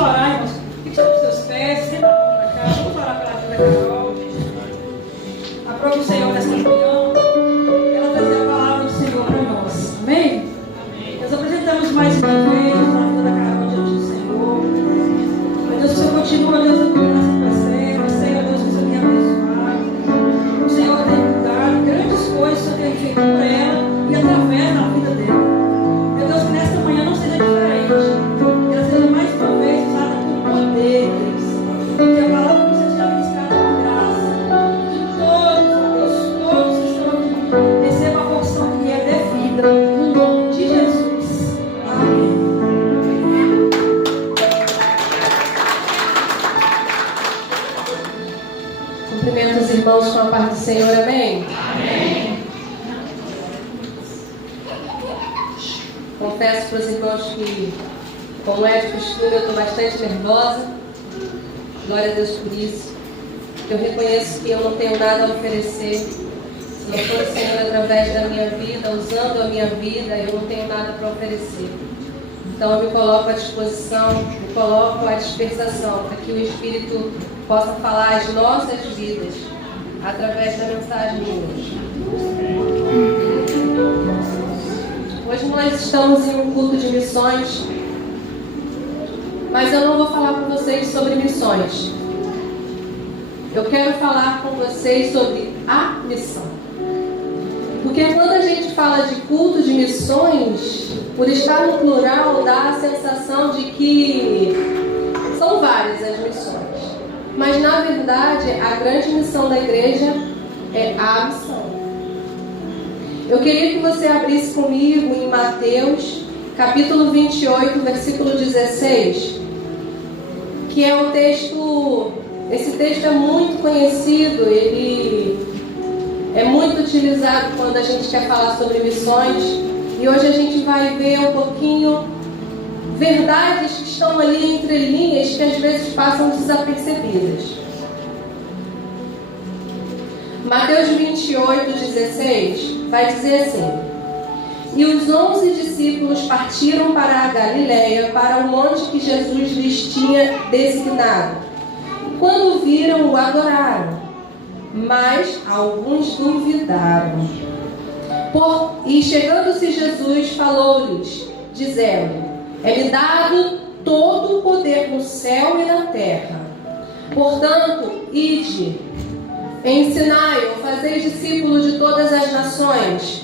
orar, irmãos. Fique sobre os seus pés, senta a mão na cara. Vamos orar pela vida da Carol. Aprove o Senhor nesta manhã. Ela trazer a palavra do Senhor para nós. Amém? Amém. Nós apresentamos mais uma vez a vida da Carol diante do Senhor. Meu Deus, que o Senhor continua, Deus, a nessa presença. Senhor, Deus, que o Senhor tem abençoado. O Senhor tem cuidado. Grandes coisas o Senhor tem feito por ela e através da vida dela. Meu Deus, que nesta manhã não seja diferente. Ela seja mais uma vez usada com poder, Deus. Que a palavra que você seja ministrada com graça. Que todos, ó Deus, todos que estão aqui recebam a porção que é devida. No nome de Jesus. Amém. Cumprimento os irmãos com a paz do Senhor, amém? Amém. Confesso para os irmãos que, como é de costume, eu estou bastante nervosa. Glória a Deus por isso. Eu reconheço que eu não tenho nada a oferecer. Se não for o Senhor através da minha vida, usando a minha vida, eu não tenho nada para oferecer. Então eu me coloco à disposição, me coloco à dispensação, para que o Espírito possa falar as nossas vidas através da mensagem de hoje. Hoje nós estamos em um culto de missões, mas eu não vou falar com vocês sobre missões. Eu quero falar com vocês sobre a missão. Porque quando a gente fala de culto de missões, por estar no plural, dá a sensação de que são várias as missões. Mas na verdade, a grande missão da igreja é a missão. Eu queria que você abrisse comigo em Mateus, capítulo 28, versículo 16, que é um texto, esse texto é muito conhecido, ele é muito utilizado quando a gente quer falar sobre missões, e hoje a gente vai ver um pouquinho verdades que estão ali entre linhas que às vezes passam desapercebidas. Mateus 28, 16 vai dizer assim: E os 11 discípulos partiram para a Galileia, para o monte que Jesus lhes tinha designado. Quando o viram, o adoraram, mas alguns duvidaram. E chegando-se Jesus, falou-lhes, dizendo: É-me dado todo o poder no céu e na terra. Portanto, ide, ensinai ou fazeis discípulos de todas as nações,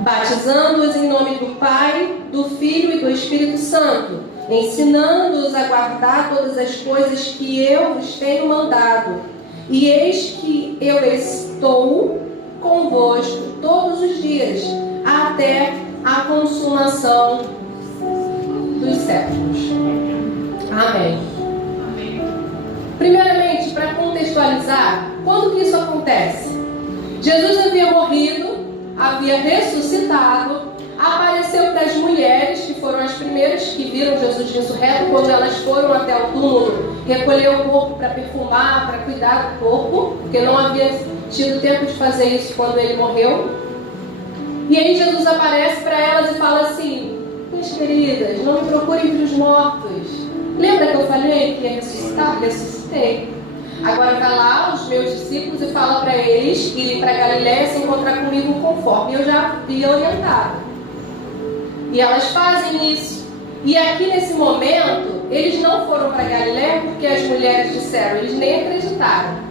batizando-os em nome do Pai, do Filho e do Espírito Santo, ensinando-os a guardar todas as coisas que eu vos tenho mandado. E eis que eu estou convosco todos os dias, até a consumação dos séculos. Amém. Primeiramente, para contextualizar, quando que isso acontece? Jesus havia morrido, havia ressuscitado, apareceu para as mulheres, que foram as primeiras que viram Jesus ressurreto, quando elas foram até o túmulo, recolher o corpo para perfumar, para cuidar do corpo, porque não havia tido tempo de fazer isso quando ele morreu. E aí Jesus aparece para elas e fala assim: Minhas queridas, não me procurem entre os mortos. Lembra que eu falei que ia ressuscitar? Ressuscitei. Agora vai lá os meus discípulos e fala para eles irem para Galileia se encontrar comigo conforme eu já havia orientado. E elas fazem isso. E aqui nesse momento, eles não foram para Galileia porque as mulheres disseram, eles nem acreditaram.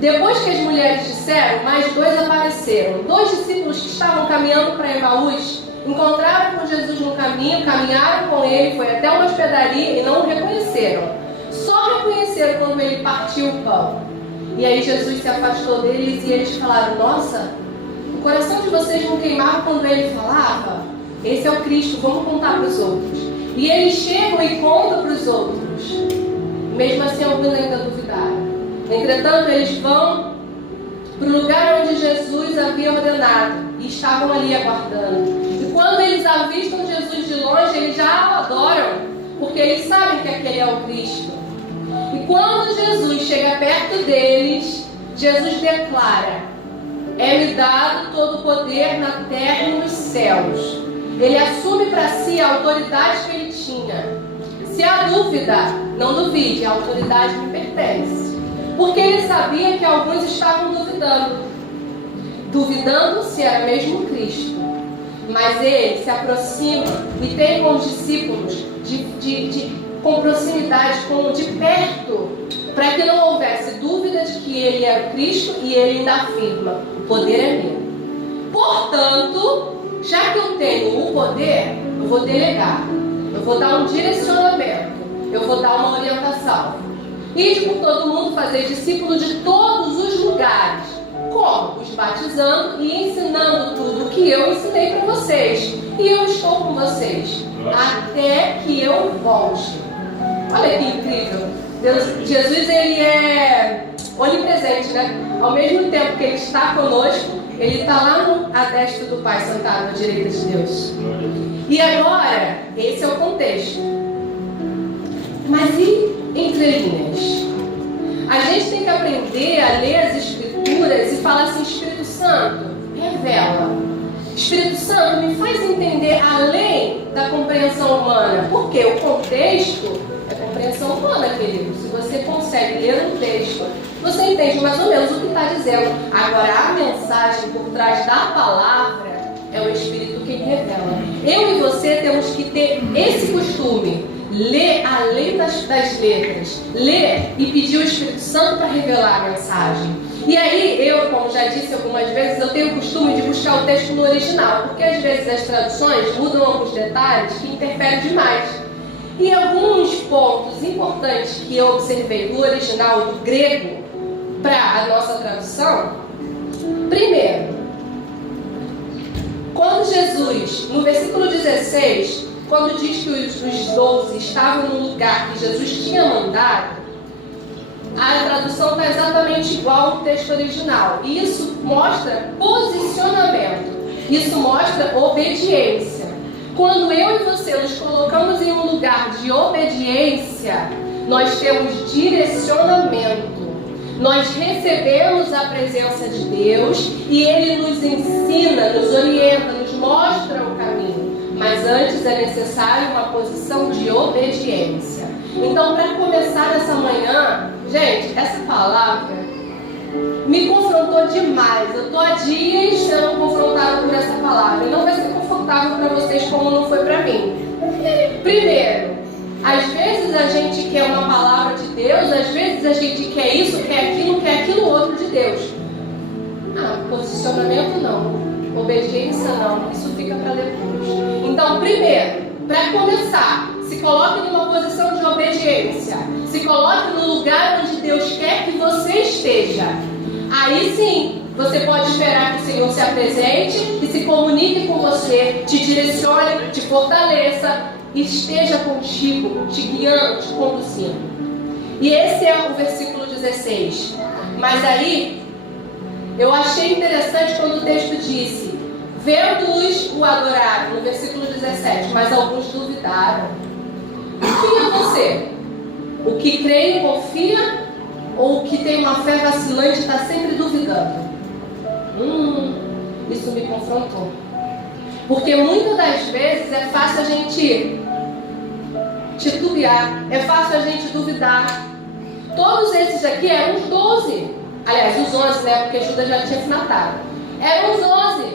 Depois que as mulheres disseram, mais dois apareceram. 2 discípulos que estavam caminhando para Emaús encontraram com Jesus no caminho, caminharam com ele, foi até uma hospedaria e não o reconheceram. Só reconheceram quando ele partiu o pão. E aí Jesus se afastou deles e eles falaram: Nossa, o coração de vocês não queimava quando ele falava? Esse é o Cristo, vamos contar para os outros. E eles chegam e contam para os outros. Mesmo assim, alguns ainda duvidaram. Entretanto, eles vão para o lugar onde Jesus havia ordenado e estavam ali aguardando. E quando eles avistam Jesus de longe, eles já o adoram, porque eles sabem que aquele é o Cristo. E quando Jesus chega perto deles, Jesus declara: É-me dado todo o poder na terra e nos céus. Ele assume para si a autoridade que ele tinha. Se há dúvida, não duvide, a autoridade me pertence. Porque ele sabia que alguns estavam duvidando se era mesmo Cristo. Mas ele se aproxima e tem com os discípulos com proximidade, de perto, para que não houvesse dúvida de que ele era o Cristo, e ele ainda afirma: o poder é meu. Portanto, já que eu tenho o poder, eu vou delegar, eu vou dar um direcionamento, eu vou dar uma orientação. Ide por todo mundo, fazer discípulos de todos os lugares. Como? Os batizando e ensinando tudo o que eu ensinei para vocês. E eu estou com vocês até que eu volte. Olha que incrível. Jesus, ele é onipresente, né? Ao mesmo tempo que ele está conosco, ele está lá à destra do Pai, sentado à direita de Deus. E agora, esse é o contexto. Mas e entre linhas? A gente tem que aprender a ler as Escrituras e falar assim: Espírito Santo, revela. Espírito Santo, me faz entender além da compreensão humana. Porque o contexto é compreensão humana, querido. Se você consegue ler um texto, você entende mais ou menos o que está dizendo. Agora, a mensagem por trás da palavra é o Espírito quem revela. Eu e você temos que ter esse costume. Ler além das letras. Ler e pedir o Espírito Santo para revelar a mensagem. E aí, eu, como já disse algumas vezes, eu tenho o costume de buscar o texto no original. Porque às vezes as traduções mudam alguns detalhes que interferem demais. E alguns pontos importantes que eu observei do original, do grego, para a nossa tradução. Primeiro, quando Jesus, no versículo 16, quando diz que os 12 estavam no lugar que Jesus tinha mandado, a tradução está exatamente igual ao texto original. E isso mostra posicionamento. Isso mostra obediência. Quando eu e você nos colocamos em um lugar de obediência, nós temos direcionamento. Nós recebemos a presença de Deus e Ele nos ensina, nos orienta, nos mostra o caminho. Mas antes é necessário uma posição de obediência. Então, para começar essa manhã, gente, essa palavra me confrontou demais. Eu estou há dias sendo confrontada por essa palavra. E não vai ser confortável para vocês como não foi para mim. Primeiro, às vezes a gente quer uma palavra de Deus, às vezes a gente quer isso, quer aquilo outro de Deus. Posicionamento não. Obediência não, isso fica para depois. Então, primeiro, para começar, se coloque numa posição de obediência. Se coloque no lugar onde Deus quer que você esteja. Aí sim, você pode esperar que o Senhor se apresente e se comunique com você, te direcione, te fortaleça, e esteja contigo, te guiando, te conduzindo. E esse é o versículo 16. Mas aí, eu achei interessante quando o texto disse: vendo-os o adoraram, no versículo 17, mas alguns duvidaram. Quem é você? O que crê e confia, ou o que tem uma fé vacilante e está sempre duvidando? Isso me confrontou. Porque muitas das vezes é fácil a gente titubear, é fácil a gente duvidar. Todos esses aqui eram os 12. Aliás, os 11, né? Porque Judas já tinha se matado. Eram os 11.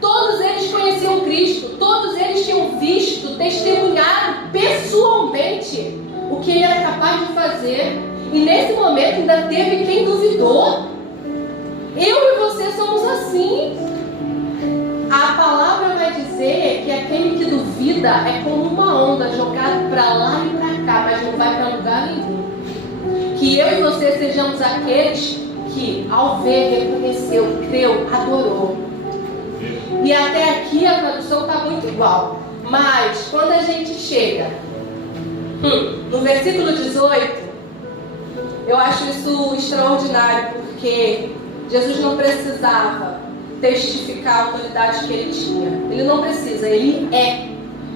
Todos eles conheciam Cristo. Todos eles tinham visto, testemunhado pessoalmente o que ele era capaz de fazer. E nesse momento ainda teve quem duvidou. Eu e você somos assim. A palavra vai dizer que aquele que duvida é como uma onda jogada para lá e para cá, mas não vai para lugar nenhum. Que eu e você sejamos aqueles que, ao ver, reconheceu, creu, adorou. E até aqui a tradução está muito igual. Mas quando a gente chega no versículo 18, eu acho isso extraordinário, porque Jesus não precisava testificar a autoridade que ele tinha. Ele não precisa, ele é.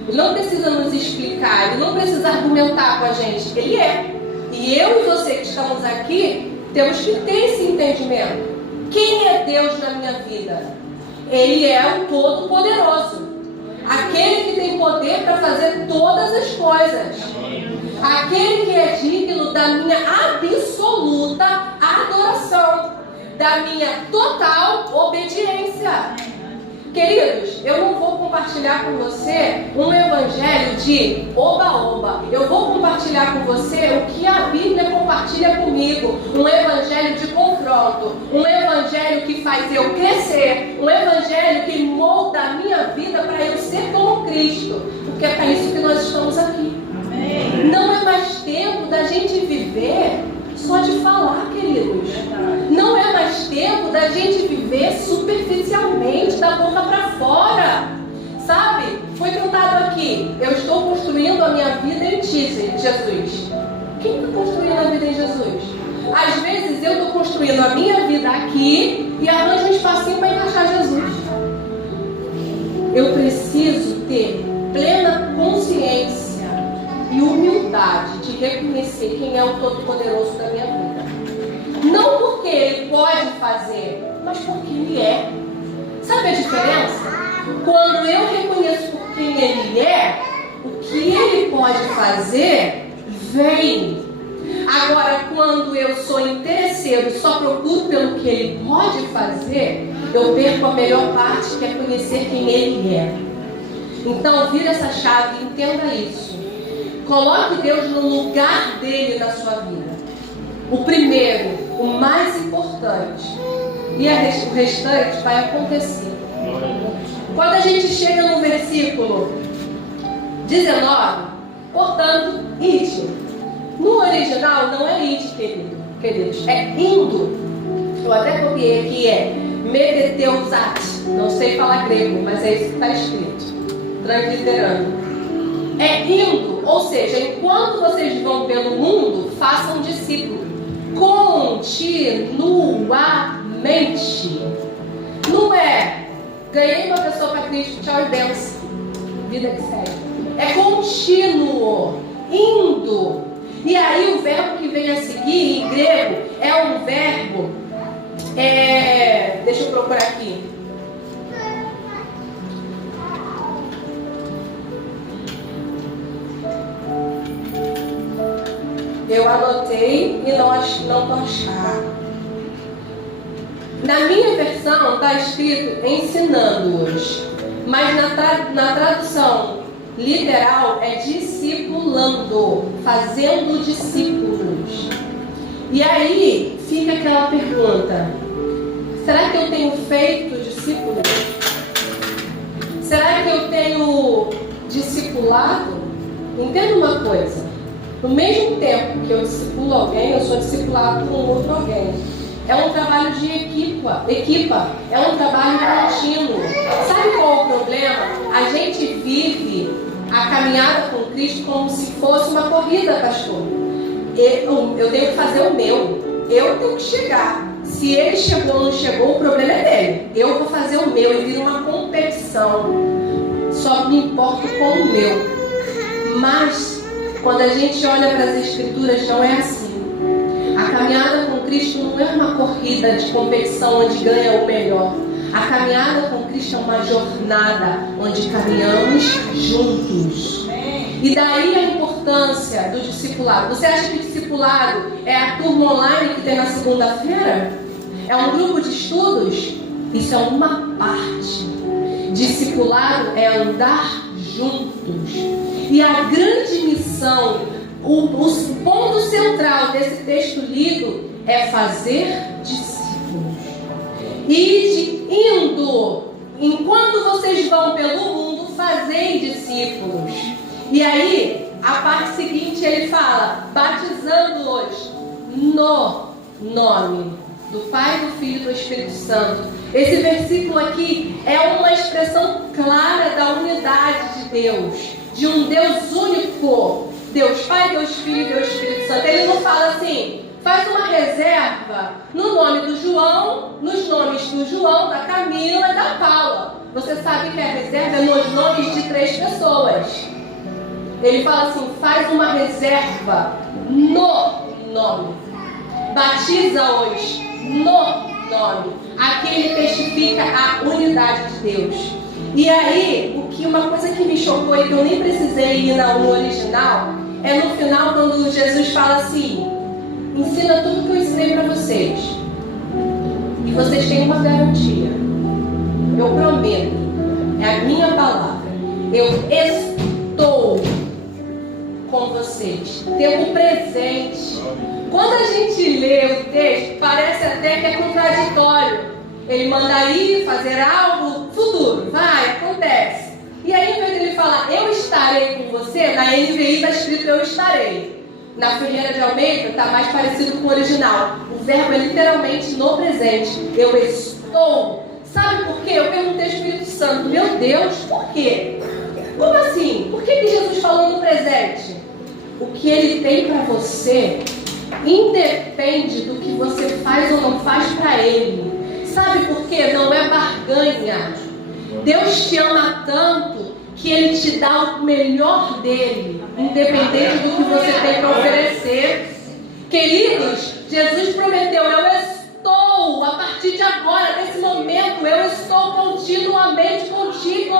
Ele não precisa nos explicar, ele não precisa argumentar com a gente, ele é. E eu e você que estamos aqui, temos que ter esse entendimento. Quem é Deus na minha vida? Ele é o Todo-Poderoso. aquele que tem poder para fazer todas as coisas, aquele que é digno da minha absoluta adoração, da minha total obediência. Queridos, eu não vou compartilhar com você um evangelho de oba-oba. Eu vou compartilhar com você o que a Bíblia compartilha comigo. Um evangelho de confronto. Um evangelho que faz eu crescer. Um evangelho que molda a minha vida para eu ser como Cristo. Porque é para isso que nós estamos aqui. Amém. Não é mais tempo da gente viver só de falar, queridos. Não é mais tempo da gente viver superficialmente, da boca para fora. Sabe? Foi cantado aqui: eu estou construindo a minha vida em ti, Jesus. Quem está construindo a vida em Jesus? Às vezes eu estou construindo a minha vida aqui e arranjo um espacinho para encaixar Jesus. Eu preciso ter plena consciência e humildade de reconhecer quem é o Todo-Poderoso da minha vida. Não porque Ele pode fazer, mas porque Ele é. Sabe a diferença? Quando eu reconheço por quem Ele é, o que Ele pode fazer, vem. Agora, quando eu sou interesseiro e só procuro pelo que Ele pode fazer, eu perco a melhor parte, que é conhecer quem Ele é. Então, vira essa chave e entenda isso. Coloque Deus no lugar dele na sua vida. O primeiro, o mais importante. E o restante vai acontecer. Quando a gente chega no versículo 19, portanto, ide. No original não é ide, queridos. É indo. Eu até copiei aqui, é meteteusat. Não sei falar grego, mas é isso que está escrito. Transliterando. É indo, ou seja, enquanto vocês vão pelo mundo, façam discípulo continuamente. Não é ganhei uma pessoa para Cristo, tchau e benção, vida que segue. É contínuo, indo. E aí o verbo que vem a seguir em grego é um verbo, deixa eu procurar aqui. Eu anotei e não estou achando. Na minha versão está escrito ensinando-os, mas na tradução literal é discipulando, fazendo discípulos. E aí fica aquela pergunta: será que eu tenho feito discípulos? Será que eu tenho discipulado? Entenda uma coisa. No mesmo tempo que eu discipulo alguém, eu sou discipulado por um outro alguém. É um trabalho de equipa, é um trabalho contínuo. Sabe qual é o problema? A gente vive a caminhada com Cristo como se fosse uma corrida, pastor. Eu tenho que fazer o meu, eu tenho que chegar. Se ele chegou ou não chegou, o problema é dele. Eu vou fazer o meu e vira uma competição. Só me importo com o meu. Mas quando a gente olha para as Escrituras, não é assim. A caminhada com Cristo não é uma corrida de competição onde ganha o melhor. A caminhada com Cristo é uma jornada onde caminhamos juntos. E daí a importância do discipulado. Você acha que o discipulado é a turma online que tem na segunda-feira? É um grupo de estudos? Isso é uma parte. Discipulado é andar juntos. E a grande missão, o ponto central desse texto lido é fazer discípulos. E indo, enquanto vocês vão pelo mundo, fazem discípulos. E aí, a parte seguinte ele fala, batizando-os no nome do Pai, do Filho e do Espírito Santo. Esse versículo aqui é uma expressão clara da unidade de Deus, de um Deus único, Deus Pai, Deus Filho e Deus Espírito Santo. Ele não fala assim, faz uma reserva no nome do João, nos nomes do João, da Camila e da Paula. Você sabe que a reserva é nos nomes de 3 pessoas. Ele fala assim, faz uma reserva no nome. Batiza-os no nome. Aqui ele testifica a unidade de Deus. E aí, uma coisa que me chocou e que eu nem precisei ir no original, é no final quando Jesus fala assim: ensina tudo que eu ensinei para vocês. E vocês têm uma garantia. Eu prometo, é a minha palavra. Eu estou com vocês. Tempo presente. Quando a gente lê o texto, parece até que é contraditório. Ele manda ir fazer algo futuro. Vai, acontece. E aí, em vez de ele falar, eu estarei com você, na NVI está escrito eu estarei. Na Ferreira de Almeida está mais parecido com o original. O verbo é literalmente no presente. Eu estou. Sabe por quê? Eu perguntei ao Espírito Santo, meu Deus, por quê? Como assim? Por que Jesus falou no presente? O que ele tem para você independe do que você faz ou não faz para ele. Sabe por quê? Não é barganha. Deus te ama tanto que ele te dá o melhor dele, independente do que você tem para oferecer. Queridos, Jesus prometeu, eu estou, a partir de agora, nesse momento, eu estou continuamente contigo.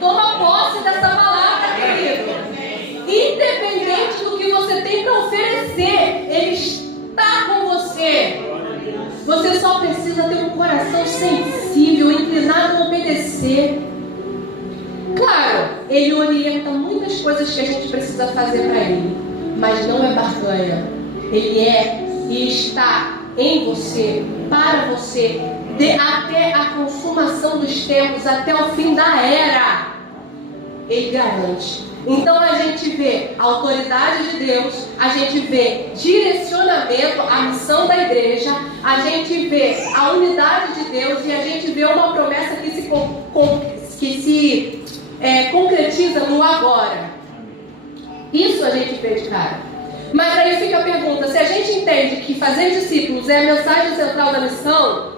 Toma posse dessa palavra, querido. Independente do que você tem para oferecer, ele está com você. Você só precisa ter um coração sensível, inclinado a obedecer. Claro, ele orienta muitas coisas que a gente precisa fazer para ele, mas não é barganha. Ele é e está em você, para você, até a consumação dos tempos, até o fim da era. Ele garante. Então a gente vê a autoridade de Deus, a gente vê direcionamento, a missão da igreja, a gente vê a unidade de Deus e a gente vê uma promessa que se concretiza no agora. Isso a gente vê de cara. Mas aí fica a pergunta, se a gente entende que fazer discípulos é a mensagem central da missão,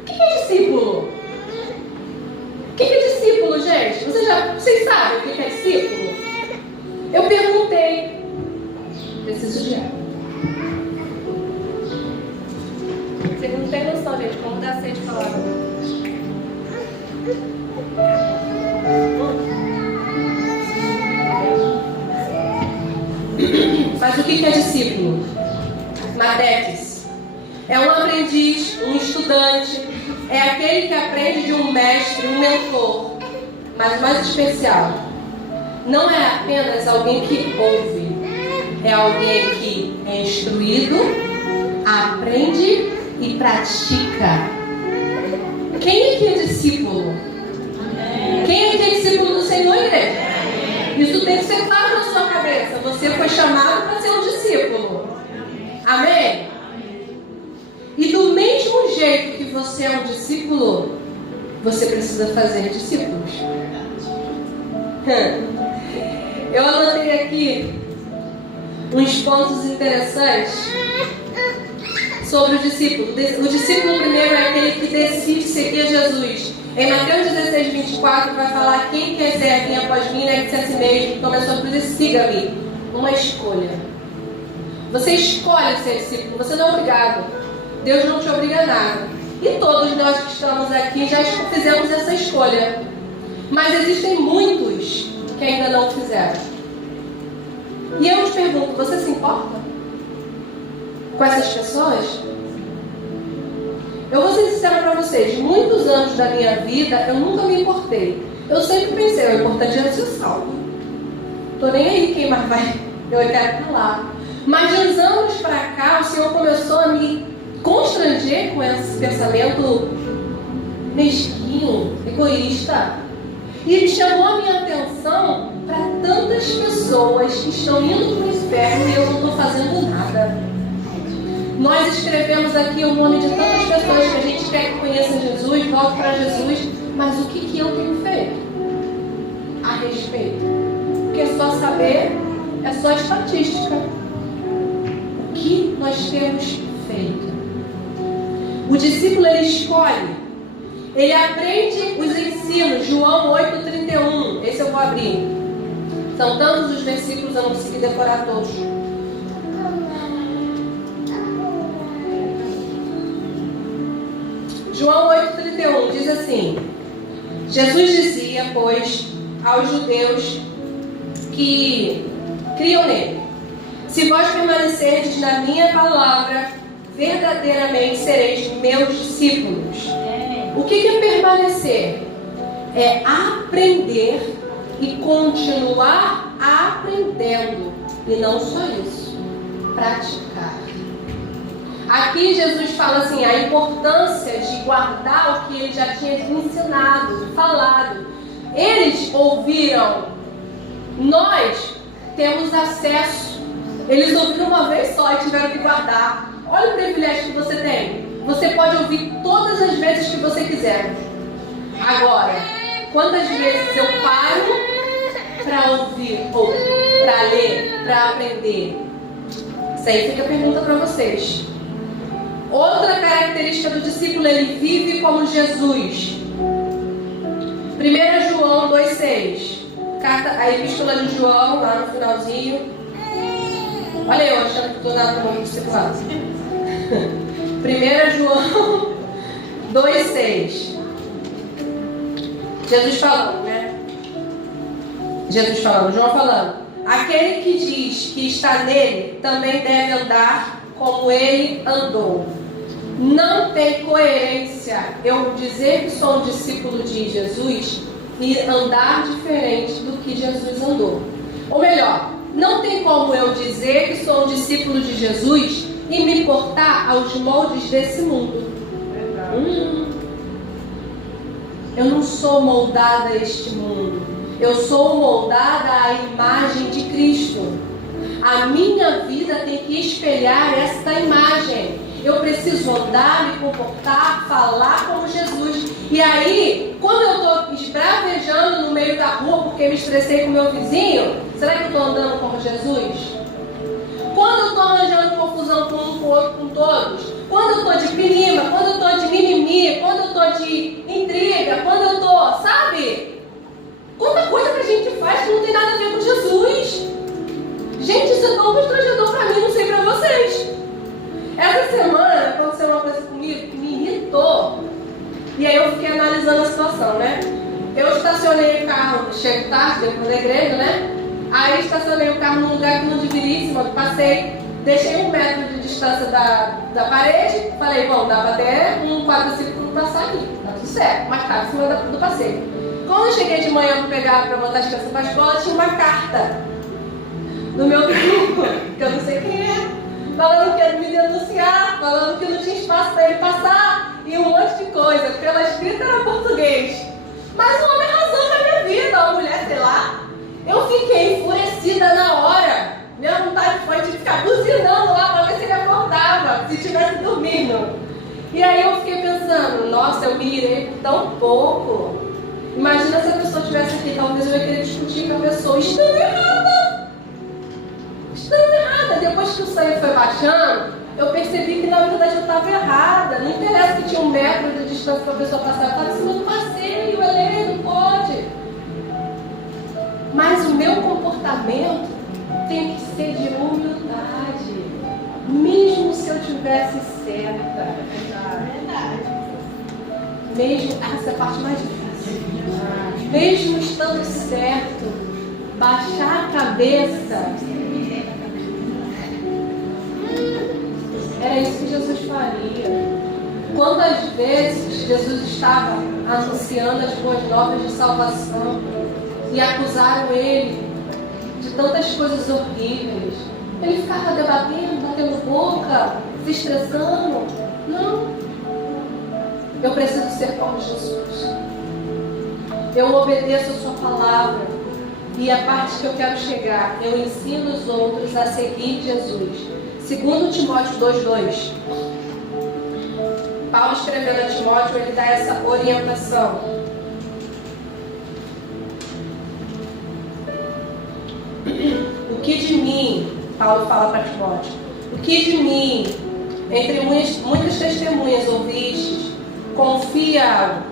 o que é discípulo? O que é discípulo, gente? Vocês sabem o que é discípulo? Eu perguntei. Preciso de água. Vocês não têm noção, gente, como dá sede de falar. Mas o que é discípulo? Madetes. É um aprendiz, um estudante. É aquele que aprende de um mestre, um mentor. Mas o mais especial, não é apenas alguém que ouve. É alguém que é instruído, aprende e pratica. Quem é que é discípulo? Quem é que é discípulo do Senhor, igreja? Isso tem que ser claro na sua cabeça. Você foi chamado para ser um discípulo. Amém? E do mesmo jeito que você é um discípulo, você precisa fazer discípulos. Eu anotei aqui uns pontos interessantes sobre o discípulo. O discípulo primeiro é aquele que decide seguir Jesus. Em Mateus 16, 24 vai falar: quem quiser vir após mim, negue-se a si mesmo, tome a sua cruz e siga-me. Uma escolha. Você escolhe ser discípulo, você não é obrigado. Deus não te obriga a nada. E todos nós que estamos aqui já fizemos essa escolha. Mas existem muitos que ainda não fizeram. E eu te pergunto, você se importa com essas pessoas? Eu vou ser sincera para vocês, muitos anos da minha vida eu nunca me importei. Eu sempre pensei, o importante é ser salvo. Tô nem aí quem mais vai, eu quero estar lá. Mas de uns anos para cá, o Senhor começou a me constranger com esse pensamento mesquinho, egoísta. E chamou a minha atenção para tantas pessoas que estão indo para o inferno e eu não estou fazendo nada. Nós escrevemos aqui o nome de tantas pessoas que a gente quer que conheçam Jesus, volte para Jesus, mas o que eu tenho feito a respeito? Porque só saber é só estatística. O que nós temos feito? O discípulo, ele escolhe, ele aprende os ensinos. João 8,31, esse eu vou abrir. São tantos os versículos, eu não consegui decorar todos. João 8,31 diz assim: Jesus dizia, pois, aos judeus que criam nele: se vós permanecerdes na minha palavra, verdadeiramente sereis meus discípulos. O que é permanecer? É aprender e continuar aprendendo. E não só isso, praticar. Aqui Jesus fala assim, a importância de guardar o que ele já tinha ensinado, falado. Eles ouviram, nós temos acesso. Eles ouviram uma vez só e tiveram que guardar. Olha o privilégio que você tem. Você pode ouvir todas as vezes que você quiser. Agora, quantas vezes eu paro para ouvir, ou para ler, para aprender? Isso aí fica a pergunta para vocês. Outra característica do discípulo, ele vive como Jesus. 1 João 2,6. A epístola de João, lá no finalzinho. Olha eu achando que estou na mão do discipulado. 1 João 2,6. Jesus falando, né? Jesus falando, João falando. Aquele que diz que está nele também deve andar como ele andou. Não tem coerência eu dizer que sou um discípulo de Jesus e andar diferente do que Jesus andou. Ou melhor, não tem como eu dizer que sou um discípulo de Jesus e me portar aos moldes desse mundo. Eu não sou moldada a este mundo. Eu sou moldada à imagem de Cristo. A minha vida tem que espelhar esta imagem. Eu preciso andar, me comportar, falar como Jesus. E aí, quando eu estou esbravejando no meio da rua porque me estressei com meu vizinho, será que eu estou andando como Jesus? Quando eu estou arranjando confusão com um, com o outro, com todos, quando eu estou de pinima, quando eu estou de mimimi, quando eu estou de intriga, quando eu estou, sabe? Quanta coisa que a gente faz que não tem nada a ver com Jesus. Gente, isso é tão constrangedor para mim, não sei para vocês. Essa semana aconteceu uma coisa comigo que me irritou. E aí eu fiquei analisando a situação, né? Eu estacionei o carro, chego tarde, depois da igreja, né? Aí estacionei o carro num lugar que não deveria ir, passei, deixei 1 metro de distância da parede, falei, bom, dá para até um quadriciclo passar aqui, tá tudo certo, mas estava em cima do passeio. Quando eu cheguei de manhã para botar as crianças para a escola, tinha uma carta do meu grupo, que eu não sei quem é, falando que ia me denunciar, falando que não tinha espaço para ele passar e um monte de coisa. Pela escrita era português. Mas o homem arrasou com a minha vida, ou a mulher, sei lá. Eu fiquei enfurecida na hora. Minha vontade foi de ficar buzinando lá para ver se ele acordava, se estivesse dormindo. E aí eu fiquei pensando, nossa, eu me irei por tão pouco. Imagina se a pessoa estivesse aqui, talvez eu ia querer discutir com a pessoa. Estando errada. Estando errada. Depois que o sangue foi baixando, eu percebi que na verdade eu estava errada. Não interessa que tinha 1 metro de distância para a pessoa passar. Eu estava em cima do passeio, não pode. Mas o meu comportamento tem que ser de humildade. Mesmo se eu tivesse certa. Verdade. Mesmo, essa é a parte mais difícil. Mesmo estando certo, baixar a cabeça. Era isso que Jesus faria. Quantas vezes Jesus estava anunciando as boas novas de salvação e acusaram ele de tantas coisas horríveis. Ele ficava debatendo, batendo boca, se estressando. Não. Eu preciso ser como Jesus. Eu obedeço a sua palavra. E a parte que eu quero chegar, eu ensino os outros a seguir Jesus. 2 Timóteo 2,2. Paulo escrevendo a Timóteo, ele dá essa orientação. O que de mim, Paulo fala para Timóteo, o que de mim, entre muitas testemunhas ouvistes, confia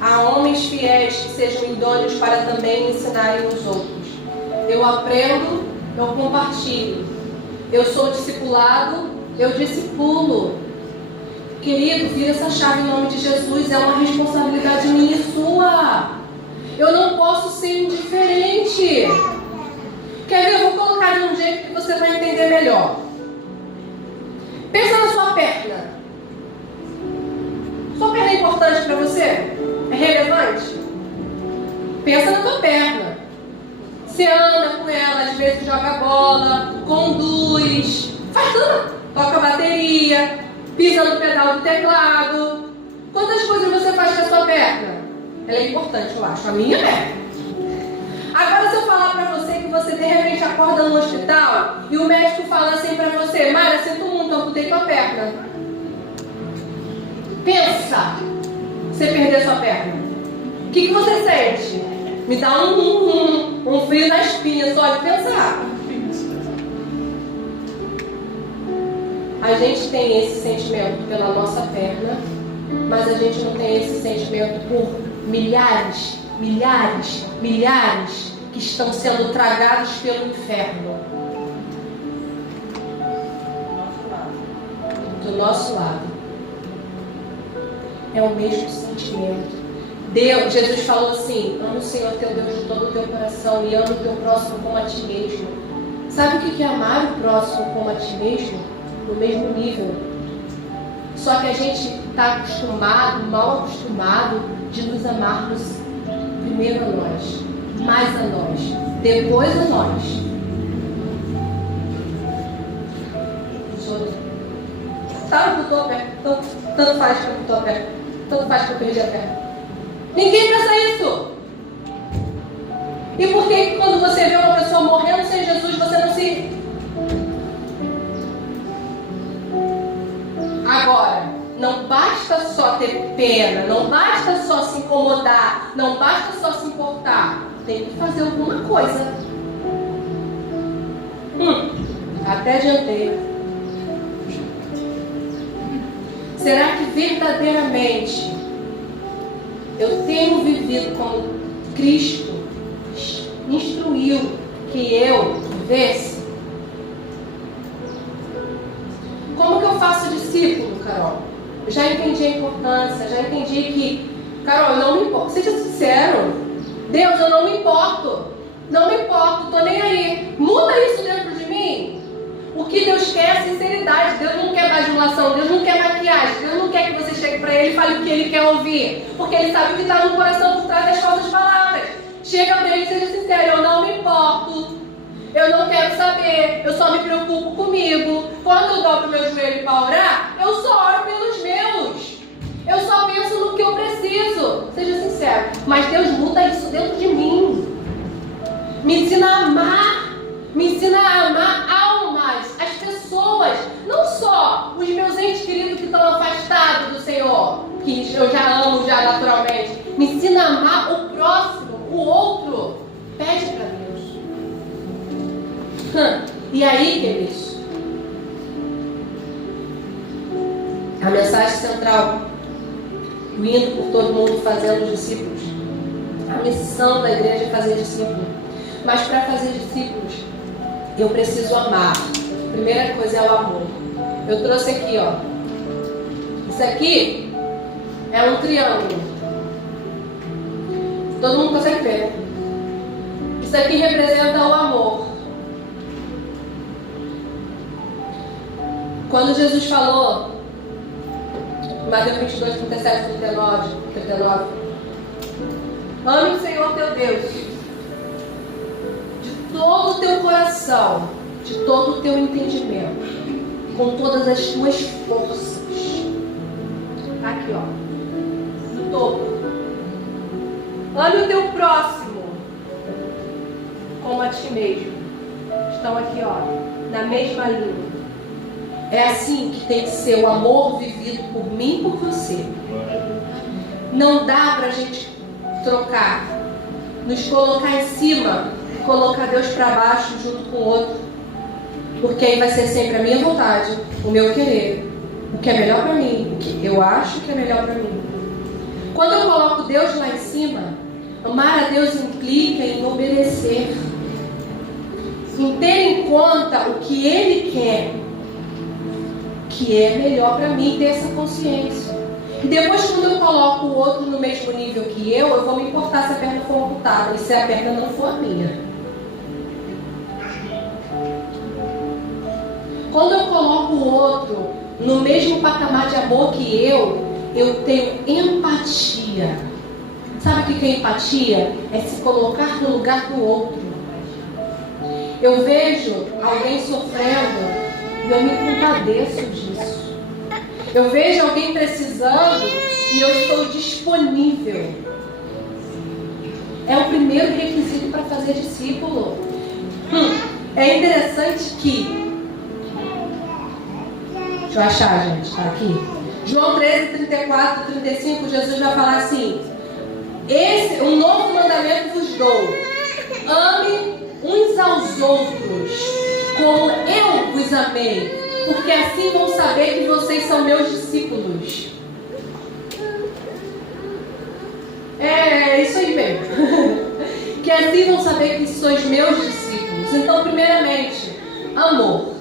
a homens fiéis que sejam idôneos para também ensinarem os outros. Eu aprendo, eu compartilho. Eu sou discipulado, eu discipulo. Querido, vira essa chave em nome de Jesus. É uma responsabilidade minha e sua. Eu não posso ser indiferente. Quer ver? Eu vou colocar de um jeito que você vai entender melhor. Pensa na sua perna. Sua perna é importante para você? É relevante? Pensa na tua perna. Você anda com ela, às vezes joga bola, conduz, faz tudo. Toca bateria, pisa no pedal do teclado. Quantas coisas você faz com a sua perna? Ela é importante, eu acho. A minha é. Agora, se eu falar pra você que você de repente acorda no hospital e o médico fala assim pra você: Mara, sinto muito, amputei tua perna. Pensa, você perder sua perna. O que você sente? Me dá um frio na espinha só de pensar. A gente tem esse sentimento pela nossa perna, mas a gente não tem esse sentimento por milhares que estão sendo tragados pelo inferno. Do nosso lado. É o mesmo sentimento. Jesus falou assim: ama o Senhor teu Deus de todo o teu coração e ama o teu próximo como a ti mesmo. Sabe o que é amar o próximo como a ti mesmo? No mesmo nível. Só que a gente está acostumado, mal acostumado, de nos amarmos primeiro a nós, mais a nós, depois a nós. Sabe que eu estou a perna? Tanto faz que eu estou a perna. Tanto faz que eu perdi a perna. Ninguém pensa isso. E por que quando você vê uma pessoa morrendo sem Jesus, você não se... Agora, não basta só ter pena, não basta só se incomodar, não basta só se importar. Tem que fazer alguma coisa. Até adiantei. Será que verdadeiramente eu tenho vivido como Cristo instruiu que eu vivesse? Como que eu faço discípulo, Carol? Eu já entendi a importância, já entendi que, Carol, eu não me importo. Seja sincero. Deus, eu não me importo. Não me importo, tô nem aí. Muda isso dentro de mim. O que Deus quer é sinceridade. Deus não quer bajulação, Deus não quer maquiagem. Deus não quer que você chegue para Ele e fale o que Ele quer ouvir. Porque Ele sabe o que está no coração por trás das falsas palavras. Chega para Ele e seja sincero: eu não me importo. Eu não quero saber, eu só me preocupo comigo. Quando eu dobro meu joelho para orar, eu só oro pelos meus. Eu só penso no que eu preciso. Seja sincero. Mas Deus muda isso dentro de mim. Me ensina a amar. Me ensina a amar almas, as pessoas. Não só os meus entes queridos que estão afastados do Senhor, que eu já amo já naturalmente. Me ensina a amar o próximo, o outro. Pede para Deus. E aí, queridos, a mensagem central: indo por todo mundo fazendo discípulos. A missão da igreja é fazer discípulos. Mas para fazer discípulos, eu preciso amar. A primeira coisa é o amor. Eu trouxe aqui, ó. Isso aqui é um triângulo. Todo mundo consegue ver, né? Isso aqui representa o amor. Quando Jesus falou, Mateus 22, 37, 39, ame o Senhor teu Deus de todo o teu coração, de todo o teu entendimento, com todas as tuas forças. Aqui, ó, no topo. Ame o teu próximo como a ti mesmo. Estão aqui, ó, na mesma linha. É assim que tem que ser o amor vivido por mim e por você. Não dá pra gente trocar, nos colocar em cima, colocar Deus para baixo junto com o outro, porque aí vai ser sempre a minha vontade, o meu querer, o que é melhor para mim, o que eu acho que é melhor para mim. Quando eu coloco Deus lá em cima, amar a Deus implica em obedecer, em ter em conta o que Ele quer que é melhor para mim ter essa consciência. E depois, quando eu coloco o outro no mesmo nível que eu vou me importar se a perna for amputada e se a perna não for a minha. Quando eu coloco o outro no mesmo patamar de amor que eu tenho empatia. Sabe o que é empatia? É se colocar no lugar do outro. Eu vejo alguém sofrendo e eu me compadeço disso. Eu vejo alguém precisando e eu estou disponível. É o primeiro requisito para fazer discípulo. É interessante que... Deixa eu achar, gente, está aqui. João 13, 34, 35, Jesus vai falar assim: um novo mandamento vos dou. Ame uns aos outros, como eu vos amei, porque assim vão saber que vocês são meus discípulos. É isso aí mesmo. Que assim vão saber que sois meus discípulos. Então, primeiramente, amor.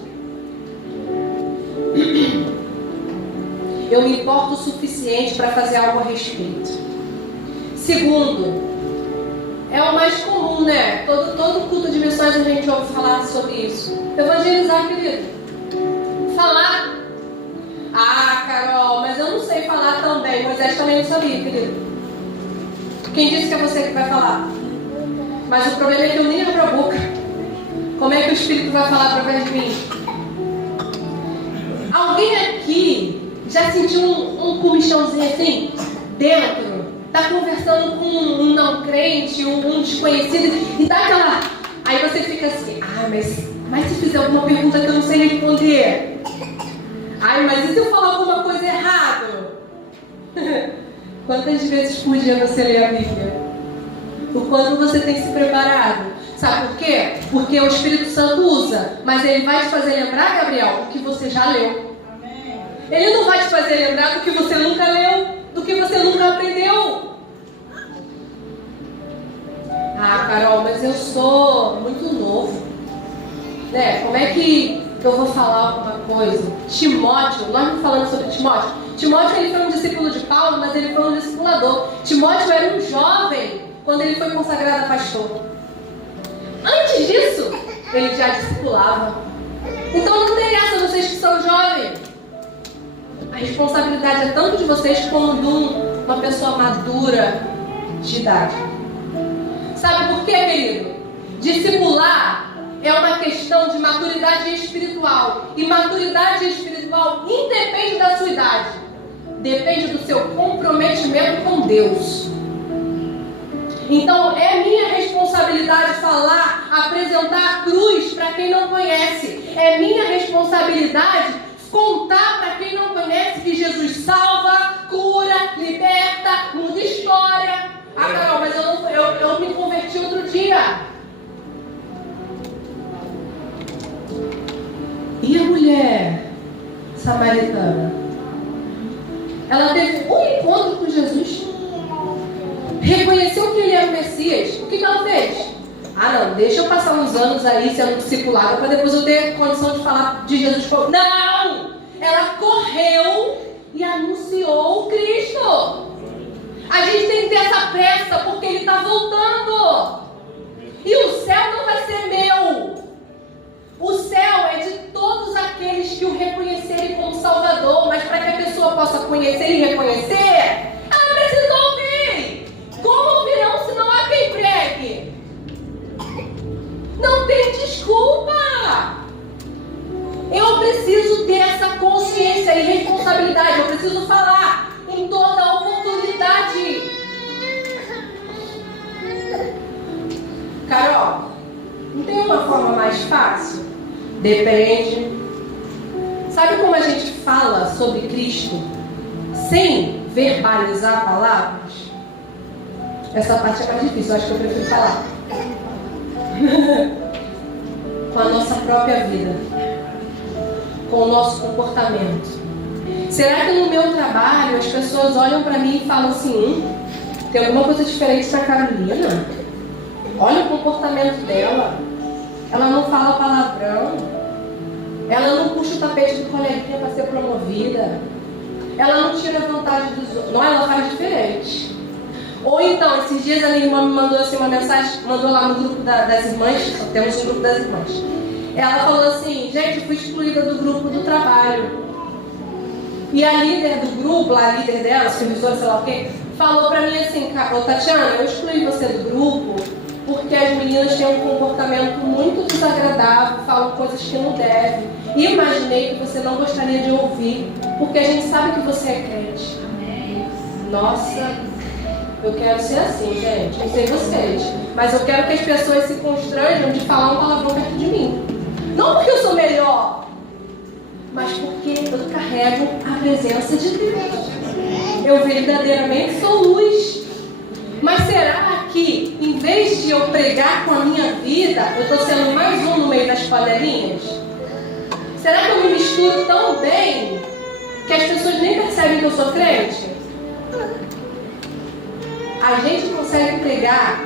Eu me importo o suficiente para fazer algo a respeito. Segundo, é o mais comum, né? Todo culto de missões a gente ouve falar sobre isso. Evangelizar, querido. Falar. Ah, Carol, mas eu não sei falar tão bem. Moisés também não sabia, querido. Quem disse que é você que vai falar? Mas o problema é que eu nem abro a boca. Como é que o Espírito vai falar através de mim? Alguém aqui já sentiu um comichãozinho assim dentro? Tá conversando com um não crente, um desconhecido, e dá aquela... Aí você fica assim: mas se fizer alguma pergunta que eu não sei responder? Mas e se eu falar alguma coisa errada? Quantas vezes por dia você lê a Bíblia? O quanto você tem se preparado? Sabe por quê? Porque o Espírito Santo usa, mas ele vai te fazer lembrar, Gabriel, o que você já leu. Ele não vai te fazer lembrar do que você nunca leu, do que você nunca aprendeu. Ah, Carol, mas eu sou muito novo, né? Como é que eu vou falar alguma coisa? Timóteo, nós não falamos sobre Timóteo. Timóteo, ele foi um discípulo de Paulo, mas ele foi um discipulador. Timóteo era um jovem quando ele foi consagrado a pastor. Antes disso, ele já discipulava. Então não tem essa, vocês que são jovens. A responsabilidade é tanto de vocês como de uma pessoa madura de idade. Sabe por quê, querido? Discipular é uma questão de maturidade espiritual. E maturidade espiritual independe da sua idade. Depende do seu comprometimento com Deus. Então é minha responsabilidade falar, apresentar a cruz para quem não conhece. É minha responsabilidade contar para quem não conhece que Jesus salva, cura, liberta, muda história. Ah, Carol, mas eu me converti outro dia. E a mulher samaritana? Ela teve um encontro com Jesus, reconheceu que ele era o Messias. O que ela fez? Não, deixa eu passar uns anos aí sendo discipulada para depois eu ter condição de falar de Jesus. Não! Ela correu e anunciou o Cristo. A gente tem que ter essa pressa porque ele está voltando. E o céu não vai ser meu. O céu é de todos aqueles que o reconhecerem como Salvador. Mas para que a pessoa possa conhecer e reconhecer, ela precisa ouvir. Como ouvirão se não há quem pregue? Não tem desculpa. Eu preciso ter essa consciência e responsabilidade. Eu preciso falar em toda oportunidade. Carol, não tem uma forma mais fácil? Depende. Sabe como a gente fala sobre Cristo sem verbalizar palavras? Essa parte é mais difícil, eu acho que eu prefiro falar. Com a nossa própria vida, com o nosso comportamento. Será que no meu trabalho as pessoas olham para mim e falam assim: tem alguma coisa diferente para a Carolina? Olha o comportamento dela. Ela não fala palavrão. Ela não puxa o tapete do coleguinha para ser promovida. Ela não tira vantagem dos outros. Não, ela faz diferente. Ou então, esses dias a minha irmã me mandou assim, uma mensagem, mandou lá no grupo das irmãs, só temos um grupo das irmãs. Ela falou assim, gente, eu fui excluída do grupo do trabalho. E a líder do grupo, a líder dela, supervisora, sei lá o quê, falou pra mim assim, ô Tatiana, eu excluí você do grupo porque as meninas têm um comportamento muito desagradável, falam coisas que não devem. E imaginei que você não gostaria de ouvir, porque a gente sabe que você é crente. Nossa, eu quero ser assim, gente. Não sei vocês, mas eu quero que as pessoas se constranjam de falar um palavrão perto de mim. Não porque eu sou melhor, mas porque eu carrego a presença de Deus. Eu verdadeiramente sou luz. Mas será que, em vez de eu pregar com a minha vida, eu estou sendo mais um no meio das panelinhas? Será que eu me misturo tão bem que as pessoas nem percebem que eu sou crente? A gente consegue pregar,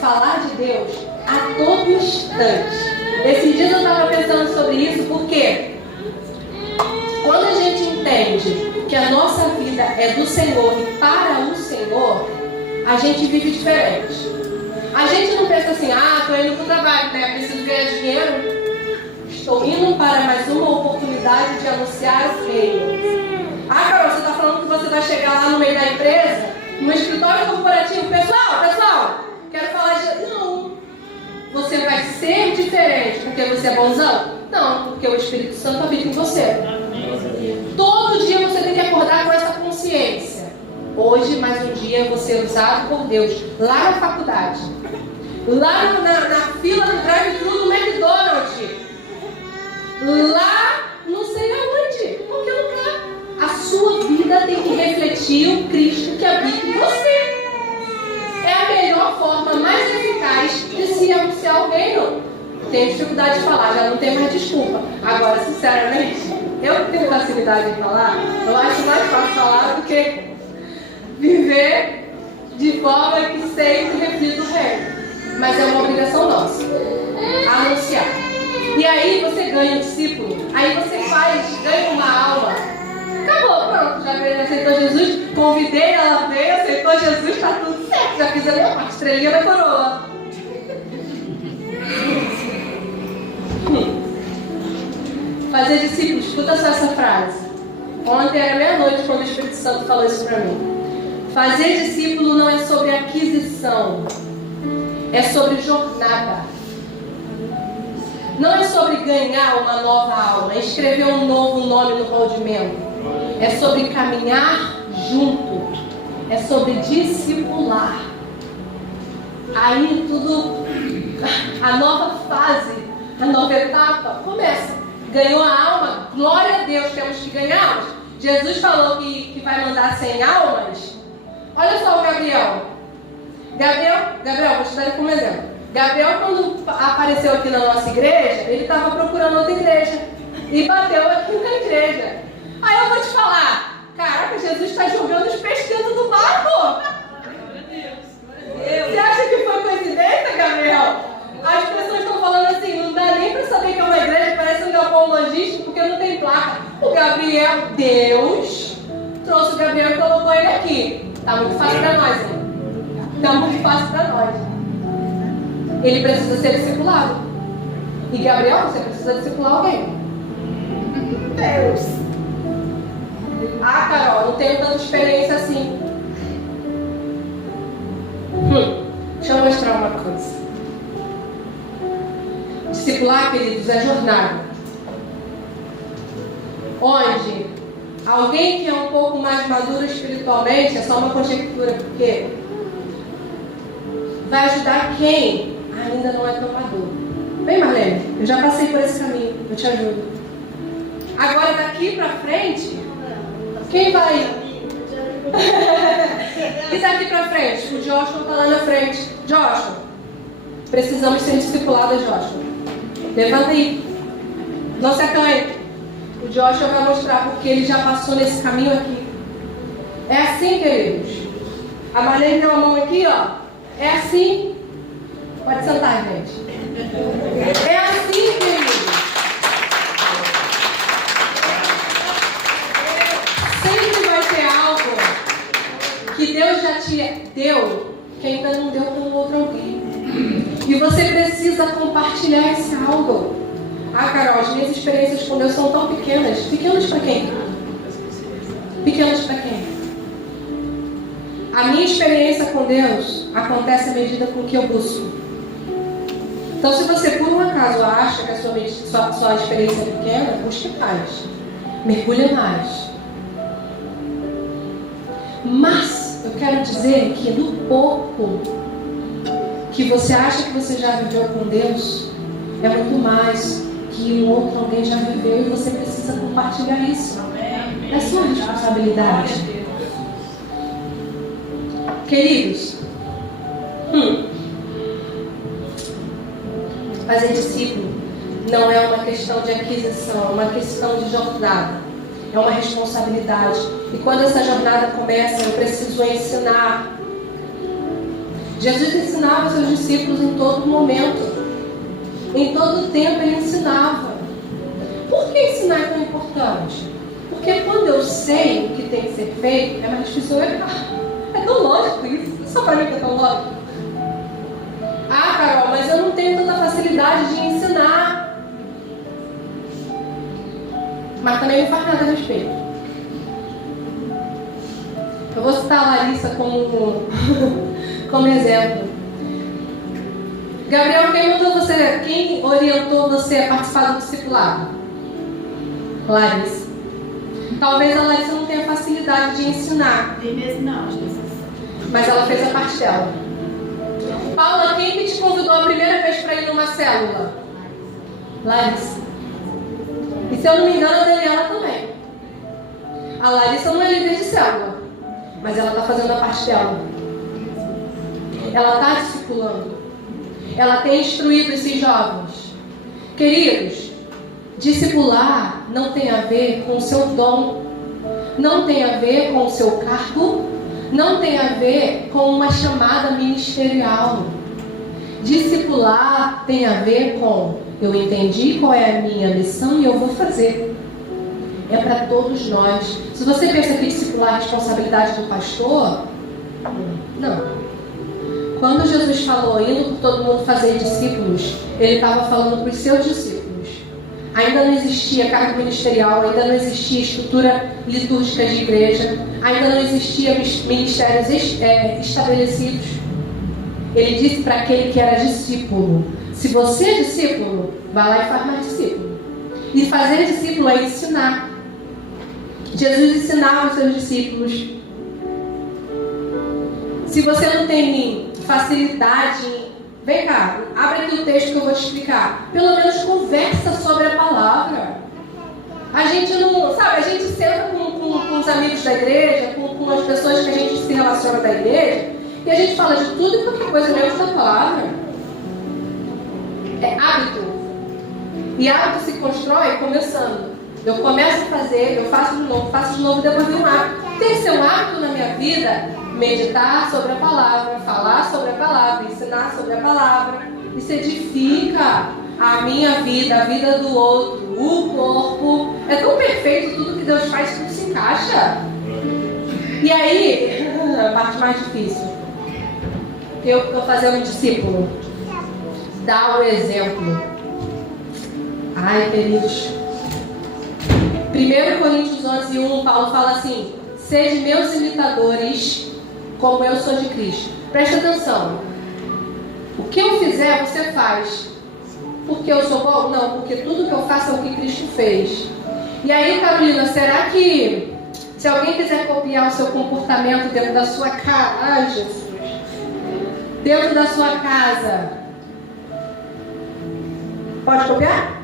falar de Deus a todo instante. Esses dias eu estava pensando sobre isso, porque quando a gente entende que a nossa vida é do Senhor e para o Senhor, a gente vive diferente. A gente não pensa assim, estou indo para o trabalho, né? Preciso ganhar dinheiro. Estou indo para mais uma oportunidade de anunciar o reino. Carol, você está falando que você vai chegar lá no meio da empresa, no escritório corporativo, pessoal, quero falar de... Não. Você vai ser diferente porque você é bonzão? Não, porque o Espírito Santo habita em você. Todo dia você tem que acordar com essa consciência. Hoje, mais um dia, você é usado por Deus. Lá na faculdade. Lá na fila do drive-thru do McDonald's. Lá, não sei aonde. Qualquer lugar. A sua vida tem que refletir o Cristo que habita em você. É a melhor forma, mais eficaz de se anunciar o reino. Tenho dificuldade de falar, já não tenho mais desculpa. Agora, sinceramente, eu que tenho facilidade em falar, eu acho mais fácil falar do que viver de forma que sempre reflita o reino. Mas é uma obrigação nossa, anunciar. E aí você ganha um discípulo, aí você ganha uma alma. Acabou, pronto, já aceitou Jesus, convidei, ela veio, aceitou Jesus, está tudo certo, já fiz a minha parte, estrelinha da coroa. Fazer discípulos, escuta só essa frase. Ontem era meia-noite quando o Espírito Santo falou isso para mim. Fazer discípulo não é sobre aquisição, é sobre jornada. Não é sobre ganhar uma nova alma, escrever um novo nome no hall de membro. É sobre caminhar junto. É sobre discipular. Aí tudo, a nova fase, a nova etapa começa. Ganhou a alma, glória a Deus, temos que ganhar almas. Jesus falou que vai mandar 100 almas. Olha só o Gabriel, vou te dar como exemplo. Gabriel, quando apareceu aqui na nossa igreja, ele estava procurando outra igreja. E bateu aqui na igreja. Aí eu vou te falar, caraca, Jesus está jogando os peixes dentro do barco. Você acha que foi coincidência, Gabriel? As pessoas estão falando assim, não dá nem para saber que é uma igreja, parece um galpão logístico, porque não tem placa. O Gabriel, Deus, trouxe o Gabriel e colocou ele aqui. Tá muito fácil para nós, hein? Tá muito fácil para nós. Ele precisa ser discipulado. E Gabriel, você precisa discipular alguém. Deus. Carol, não tenho tanta experiência assim. Deixa eu mostrar uma coisa. Discipular, queridos, é jornada. Onde alguém que é um pouco mais maduro espiritualmente, é só uma conjectura, porque vai ajudar quem ainda não é tão maduro. Bem, Marlene, eu já passei por esse caminho, eu te ajudo. Agora, daqui pra frente, quem vai? E daqui pra frente? O Joshua tá lá na frente. Joshua, precisamos ser discipulados, Joshua. Levanta aí. Não se acanhe. O Joshua vai mostrar porque ele já passou nesse caminho aqui. É assim, queridos. A Marlene deu a mão aqui, ó. É assim. Pode sentar, gente. É assim, queridos. deu que ainda não deu para um outro alguém. E você precisa compartilhar esse algo. Ah, Carol, as minhas experiências com Deus são tão pequenas. Pequenas para quem? Pequenas para quem? A minha experiência com Deus acontece à medida com que eu busco. Então, se você por um acaso acha que a sua experiência é pequena, busque mais. Mergulhe mais. Mas eu quero dizer que no pouco que você acha que você já viveu com Deus, é muito mais que um outro alguém já viveu e você precisa compartilhar isso. É sua responsabilidade. Queridos, fazer discípulo não é uma questão de aquisição, é uma questão de jornada. É uma responsabilidade. E quando essa jornada começa, eu preciso ensinar. Jesus ensinava seus discípulos em todo momento. Em todo tempo ele ensinava. Por que ensinar é tão importante? Porque quando eu sei o que tem que ser feito, é mais difícil eu errar. É tão lógico isso. Só para mim que é tão lógico. Ah, Carol, mas eu não tenho tanta facilidade de ensinar. Mas também não faz nada a respeito. Eu vou citar a Larissa como exemplo. Gabriel, quem orientou você a participar do discipulado? Larissa. Talvez a Larissa não tenha facilidade de ensinar. Tem mesmo não, mas ela fez a parte dela. Paula, quem que te convidou a primeira vez para ir numa célula? Larissa. E se eu não me engano, a Daniela também. A Larissa não é líder de célula, mas ela está fazendo a parte dela. Ela está discipulando. Ela tem instruído esses jovens. Queridos, discipular não tem a ver com o seu dom, não tem a ver com o seu cargo, não tem a ver com uma chamada ministerial. Discipular tem a ver com: eu entendi qual é a minha missão e eu vou fazer. É para todos nós. Se você pensa que discipular é a responsabilidade do pastor, não. Quando Jesus falou, indo por todo mundo fazer discípulos, ele estava falando para os seus discípulos. Ainda não existia cargo ministerial, ainda não existia estrutura litúrgica de igreja, ainda não existia ministérios estabelecidos. Ele disse para aquele que era discípulo: se você é discípulo, vá lá e faz mais discípulo. E fazer discípulo é ensinar. Jesus ensinava os seus discípulos. Se você não tem facilidade, vem cá, abre aqui o texto que eu vou te explicar. Pelo menos conversa sobre a palavra. A gente não, sabe, a gente senta com os amigos da igreja, com as pessoas que a gente se relaciona da igreja, e a gente fala de tudo e qualquer coisa menos da palavra. É hábito. E hábito se constrói começando. Eu começo a fazer, eu faço de novo, depois vem um hábito. Tem que ser um hábito na minha vida. Meditar sobre a palavra, falar sobre a palavra, ensinar sobre a palavra. Isso edifica a minha vida, a vida do outro, o corpo. É tão perfeito tudo que Deus faz, tudo se encaixa. E aí, a parte mais difícil. Eu estou fazendo discípulo. Dá o exemplo. Ai, queridos. 1 Coríntios 11:1, Paulo fala assim: sede meus imitadores, como eu sou de Cristo. Presta atenção. O que eu fizer, você faz. Porque eu sou bom? Não, porque tudo que eu faço é o que Cristo fez. E aí, Carolina, será que se alguém quiser copiar o seu comportamento dentro da sua casa, ai, Jesus, dentro da sua casa, pode copiar?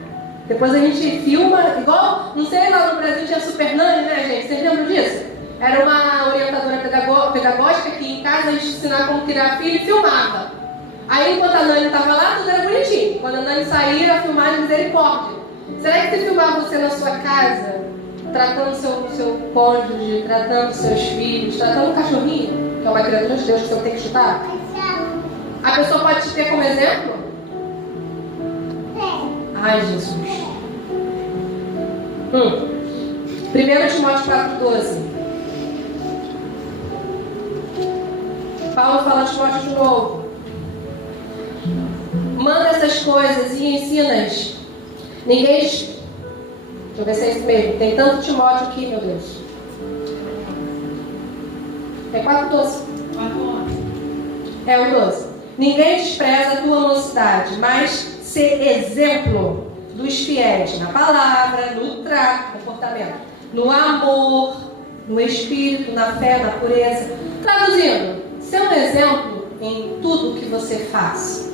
Depois a gente filma, igual, não sei, lá no Brasil tinha Super Nani, né, gente? Vocês lembram disso? Era uma orientadora pedagógica que em casa a gente ensinava como criar filho e filmava. Aí enquanto a Nani estava lá, tudo era bonitinho. Quando a Nani saía, a filmagem misericórdia. Será que se filmar você na sua casa, tratando seu cônjuge, tratando seus filhos, tratando o cachorrinho, que é uma criatura de Deus que você tem que chutar, a pessoa pode te ter como exemplo? Ai, Jesus. 1 Timóteo 4:12. Paulo fala a Timóteo de novo: manda essas coisas e ensina-as. Ninguém... Deixa eu ver se é isso mesmo. Tem tanto Timóteo aqui, meu Deus. É 4:12. É o 12. Ninguém despreza a tua mocidade, mas ser exemplo dos fiéis na palavra, no trato, no comportamento, no amor, no espírito, na fé, na pureza. Traduzindo, ser um exemplo em tudo que você faz,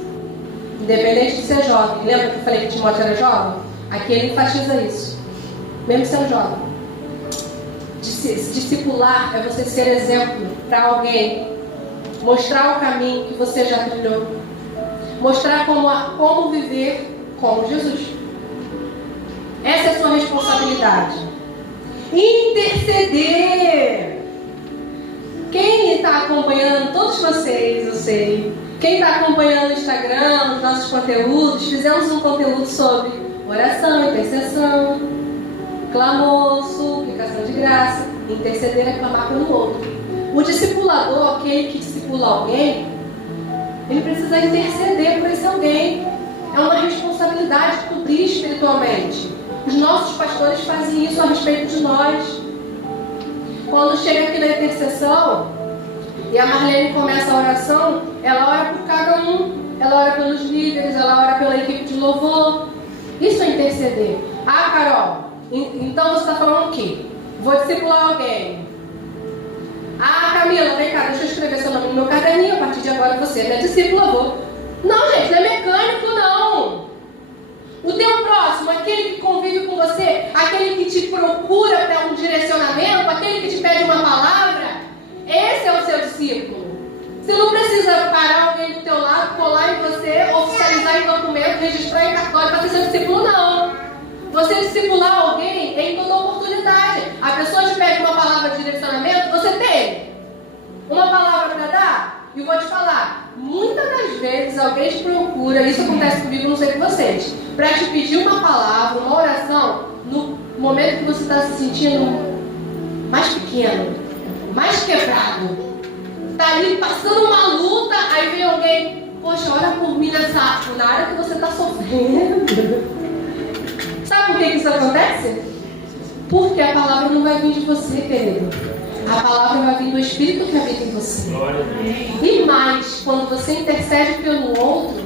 independente de ser jovem. Lembra que eu falei que Timóteo era jovem? Aqui ele enfatiza isso, mesmo sendo jovem. Discipular é você ser exemplo para alguém, mostrar o caminho que você já trilhou, mostrar como viver como Jesus. Essa é a sua responsabilidade. Interceder. Quem está acompanhando, todos vocês, eu sei, quem está acompanhando o Instagram, os nossos conteúdos, fizemos um conteúdo sobre oração, intercessão, clamor, suplicação de graça. Interceder é clamar pelo outro. O discipulador, aquele que discipula alguém, ele precisa interceder por esse alguém. É uma responsabilidade cobrir espiritualmente. Os nossos pastores fazem isso a respeito de nós. Quando chega aqui na intercessão e a Marlene começa a oração, ela ora por cada um. Ela ora pelos líderes, ela ora pela equipe de louvor. Isso é interceder. Ah, Carol, então você está falando o quê? Vou discipular alguém. Ah, Camila, vem cá, deixa eu escrever seu nome no meu caderninho. A partir de agora você é minha discípula. Não, gente, não é mecânico, não. O teu próximo, aquele que convive com você, aquele que te procura para um direcionamento, aquele que te pede uma palavra, esse é o seu discípulo. Você não precisa parar alguém do teu lado, colar em você, oficializar em documento, registrar em cartório para ser seu discípulo, não. Você discipular alguém em toda oportunidade. A pessoa te pede uma palavra de direcionamento, você tem uma palavra para dar? E vou te falar, muitas das vezes alguém te procura, isso acontece comigo, não sei com vocês, para te pedir uma palavra, uma oração, no momento que você está se sentindo mais pequeno, mais quebrado, está ali passando uma luta, aí vem alguém, poxa, ora por mim na área que você está sofrendo. Sabe por que isso acontece? Porque a palavra não vai vir de você, querido. A palavra vai vir do Espírito que habita em você. E mais, quando você intercede pelo outro,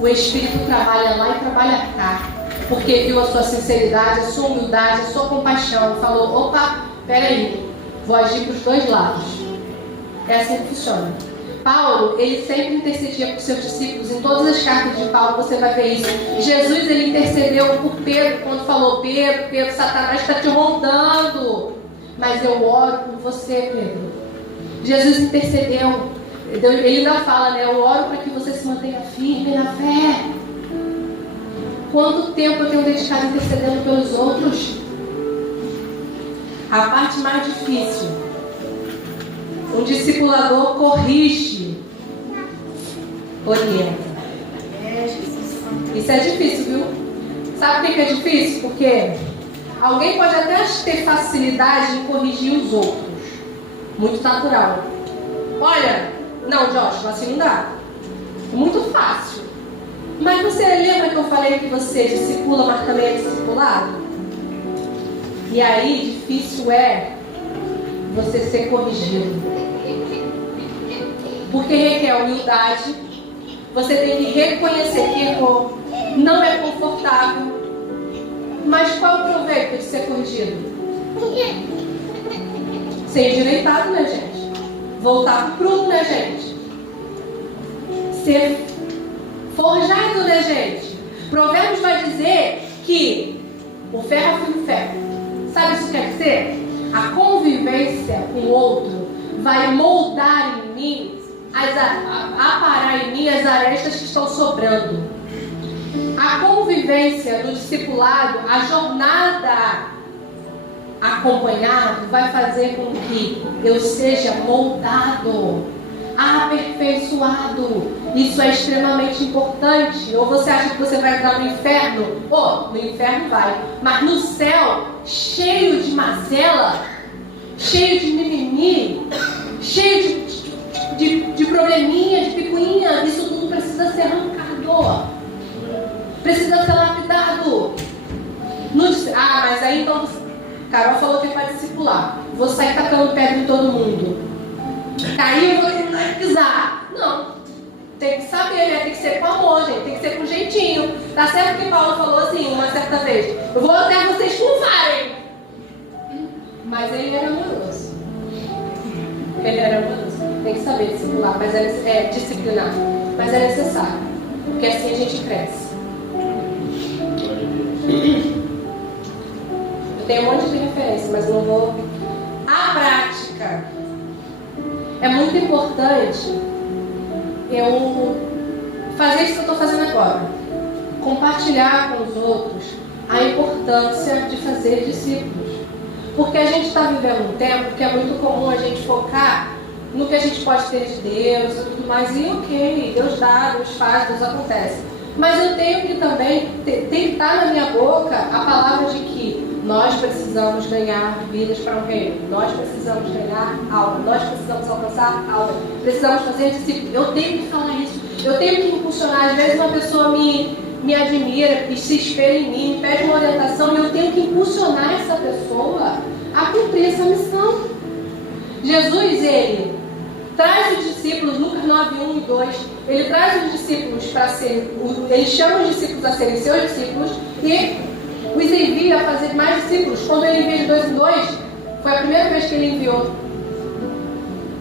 o Espírito trabalha lá e trabalha cá. Porque viu a sua sinceridade, a sua humildade, a sua compaixão. E falou, opa, peraí, vou agir para os dois lados. É assim que funciona. Paulo, ele sempre intercedia por seus discípulos. Em todas as cartas de Paulo você vai ver isso. Jesus, ele intercedeu por Pedro quando falou, Pedro, Satanás está te rondando, mas eu oro por você, Pedro. Jesus intercedeu. Ele ainda fala, né? Eu oro para que você se mantenha firme na fé. Quanto tempo eu tenho dedicado intercedendo pelos outros? A parte mais difícil, um discipulador corrige, orienta. Isso é difícil, viu? Sabe por que é difícil? Porque alguém pode até ter facilidade em corrigir os outros. Muito natural. Olha, não, Josh, assim não dá. É muito fácil. Mas você lembra que eu falei que você discipula, mas também é discipulado? E aí, difícil é você ser corrigido. Porque requer humildade. Você tem que reconhecer que errou. Não é confortável. Mas qual é o proveito de ser corrigido? Ser endireitado, né, gente? Voltar pro prumo, né, gente? Ser forjado, né, gente? Provérbios vai dizer que o ferro afia o ferro. Sabe o que isso quer dizer? A convivência com o outro vai moldar em mim, aparar em mim as arestas que estão sobrando. A convivência do discipulado, a jornada acompanhado, vai fazer com que eu seja moldado, aperfeiçoado. Isso é extremamente importante. Ou você acha que você vai entrar no inferno? No inferno vai. Mas no céu, cheio de mazela, cheio de mimimi, cheio de probleminha, de picuinha. Isso tudo precisa ser arrancado, precisa ser lapidado. Mas aí então Carol falou que é para discipular. Vou sair tacando pedra em todo mundo. Caiu, eu vou tentar pisar. Não. Tem que saber, né? Tem que ser com amor, gente. Tem que ser com jeitinho. Tá certo que Paulo falou assim, uma certa vez: eu vou até vocês curvarem. Mas ele era amoroso. Ele era amoroso. Tem que saber discipular, mas disciplinar. Mas é necessário. Porque assim a gente cresce. Eu tenho um monte de referência, mas não vou. A prática. É muito importante eu fazer isso que eu estou fazendo agora. Compartilhar com os outros a importância de fazer discípulos. Porque a gente está vivendo um tempo que é muito comum a gente focar no que a gente pode ter de Deus e tudo mais. E ok, Deus dá, Deus faz, Deus acontece. Mas eu tenho que também tentar na minha boca a palavra de que nós precisamos ganhar vidas para o reino. Nós precisamos ganhar alma. Nós precisamos alcançar alma. Precisamos fazer discípulos. Eu tenho que falar isso. Eu tenho que impulsionar. Às vezes uma pessoa me admira e se espelha em mim, me pede uma orientação e eu tenho que impulsionar essa pessoa a cumprir essa missão. Jesus, ele traz os discípulos, Lucas 9, 1 e 2, ele traz os discípulos para ser, ele chama os discípulos a serem seus discípulos e os envia a fazer mais discípulos. Quando ele envia de 2 em 2, foi a primeira vez que ele enviou.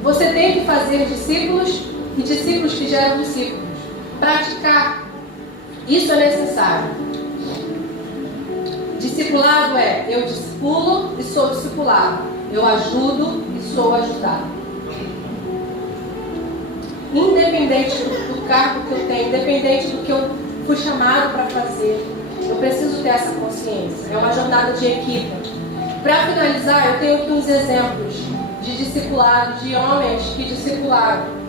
Você tem que fazer discípulos e discípulos que geram discípulos. Praticar. Isso é necessário. Discipulado é: eu discipulo e sou discipulado. Eu ajudo e sou ajudado. Independente do cargo que eu tenho, independente do que eu fui chamado para fazer, eu preciso ter essa consciência. É uma jornada de equipe. Para finalizar, eu tenho aqui uns exemplos de discipulado, de homens que discipularam.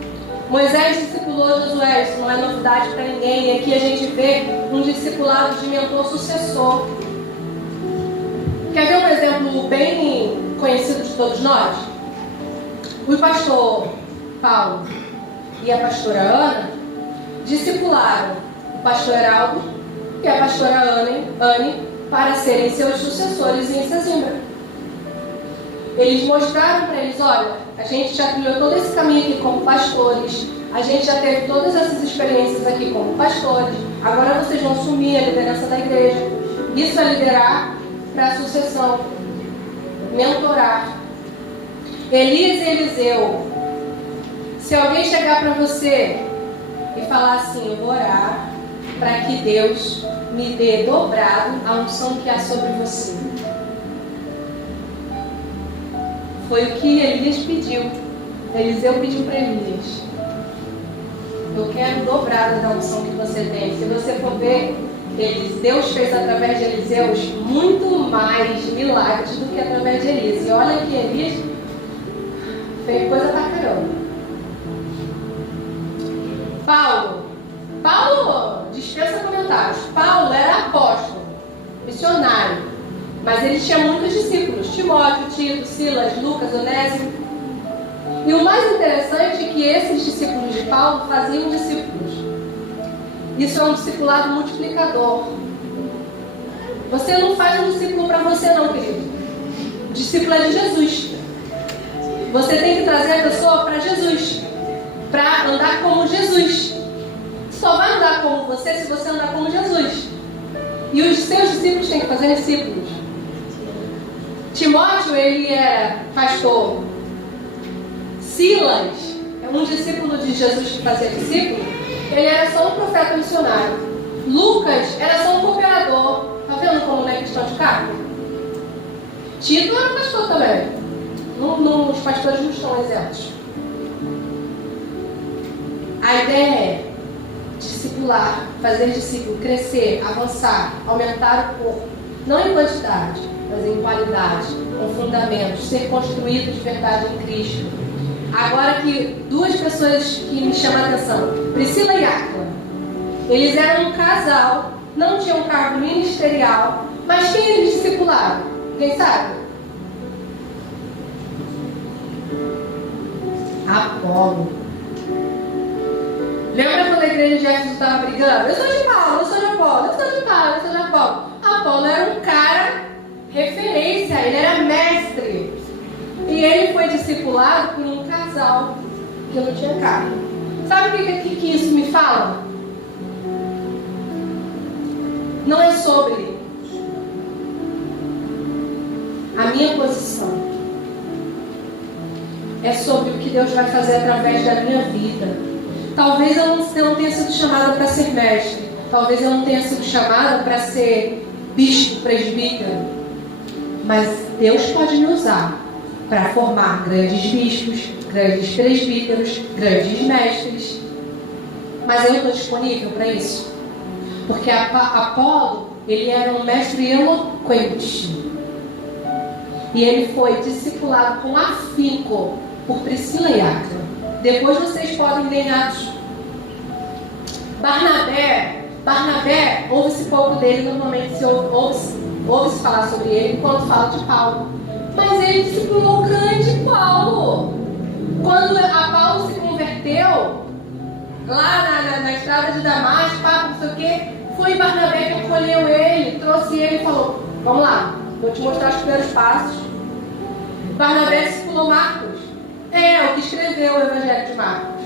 Moisés discipulou Josué, isso não é novidade para ninguém. E aqui a gente vê um discipulado de mentor sucessor. Quer ver um exemplo bem conhecido de todos nós? O pastor Paulo e a pastora Ana discipularam o pastor Heraldo e a pastora Anne para serem seus sucessores em Sesimbra. Eles mostraram para eles: olha, a gente já trilhou todo esse caminho aqui como pastores, a gente já teve todas essas experiências aqui como pastores, agora vocês vão assumir a liderança da igreja. Isso é liderar para a sucessão, mentorar. Elias e Eliseu, se alguém chegar para você e falar assim: eu vou orar para que Deus me dê dobrado a unção que há sobre você. Foi o que Elias pediu. Eliseu pediu para Elias: eu quero dobrado da unção que você tem. Se você for ver, Deus fez através de Eliseu muito mais milagres do que através de Elias. E olha que Elias fez coisa pra caramba. Paulo dispensa comentários. Paulo era apóstolo, missionário, mas ele tinha muitos discípulos: Timóteo, Tito, Silas, Lucas, Onésimo. E o mais interessante é que esses discípulos de Paulo faziam discípulos. Isso é um discipulado multiplicador. Você não faz um discípulo para você não, querido. O discípulo é de Jesus. Você tem que trazer a pessoa para Jesus, para andar como Jesus. Só vai andar como você se você andar como Jesus. E os seus discípulos têm que fazer discípulos. Timóteo, ele era pastor. Silas, um discípulo de Jesus que fazia discípulo, ele era só um profeta missionário. Lucas era só um cooperador. Tá vendo como não é questão de cargo? Tito era pastor também. Os pastores não estão isentos. A ideia é discipular, fazer discípulo, crescer, avançar, aumentar o corpo. Não em quantidade, mas em qualidade, com fundamentos, ser construído de verdade em Cristo. Agora que duas pessoas que me chamam a atenção, Priscila e Áquila, eles eram um casal, não tinham cargo ministerial, mas quem eles discipularam? Quem sabe? Apolo. Lembra quando a igreja de Éfeso estava brigando? Eu sou de Paulo, eu sou de Apolo, eu sou de Paulo, eu sou de Apolo. Apolo era um cara referência, ele era mestre. E ele foi discipulado por um casal que não tinha carne. Sabe o que isso me fala? Não é sobre a minha posição. É sobre o que Deus vai fazer através da minha vida. Talvez eu não tenha sido chamada para ser mestre. Talvez eu não tenha sido chamada para ser bispo, presbítero. Mas Deus pode me usar para formar grandes bispos, grandes presbíteros, grandes mestres. Mas eu estou disponível para isso? Porque Apolo, ele era um mestre eloquente. E ele foi discipulado com afinco por Priscila e Áquila. Depois vocês podem ler Atos. Barnabé, ouve-se pouco dele, normalmente ouve-se falar sobre ele quando fala de Paulo. Mas ele discipulou o grande Paulo. Quando a Paulo se converteu, lá na estrada de Damasco, não sei o que, foi Barnabé que acolheu ele, trouxe ele e falou: vamos lá, vou te mostrar os primeiros passos. Barnabé discipulou Marcos. É o que escreveu o Evangelho de Marcos.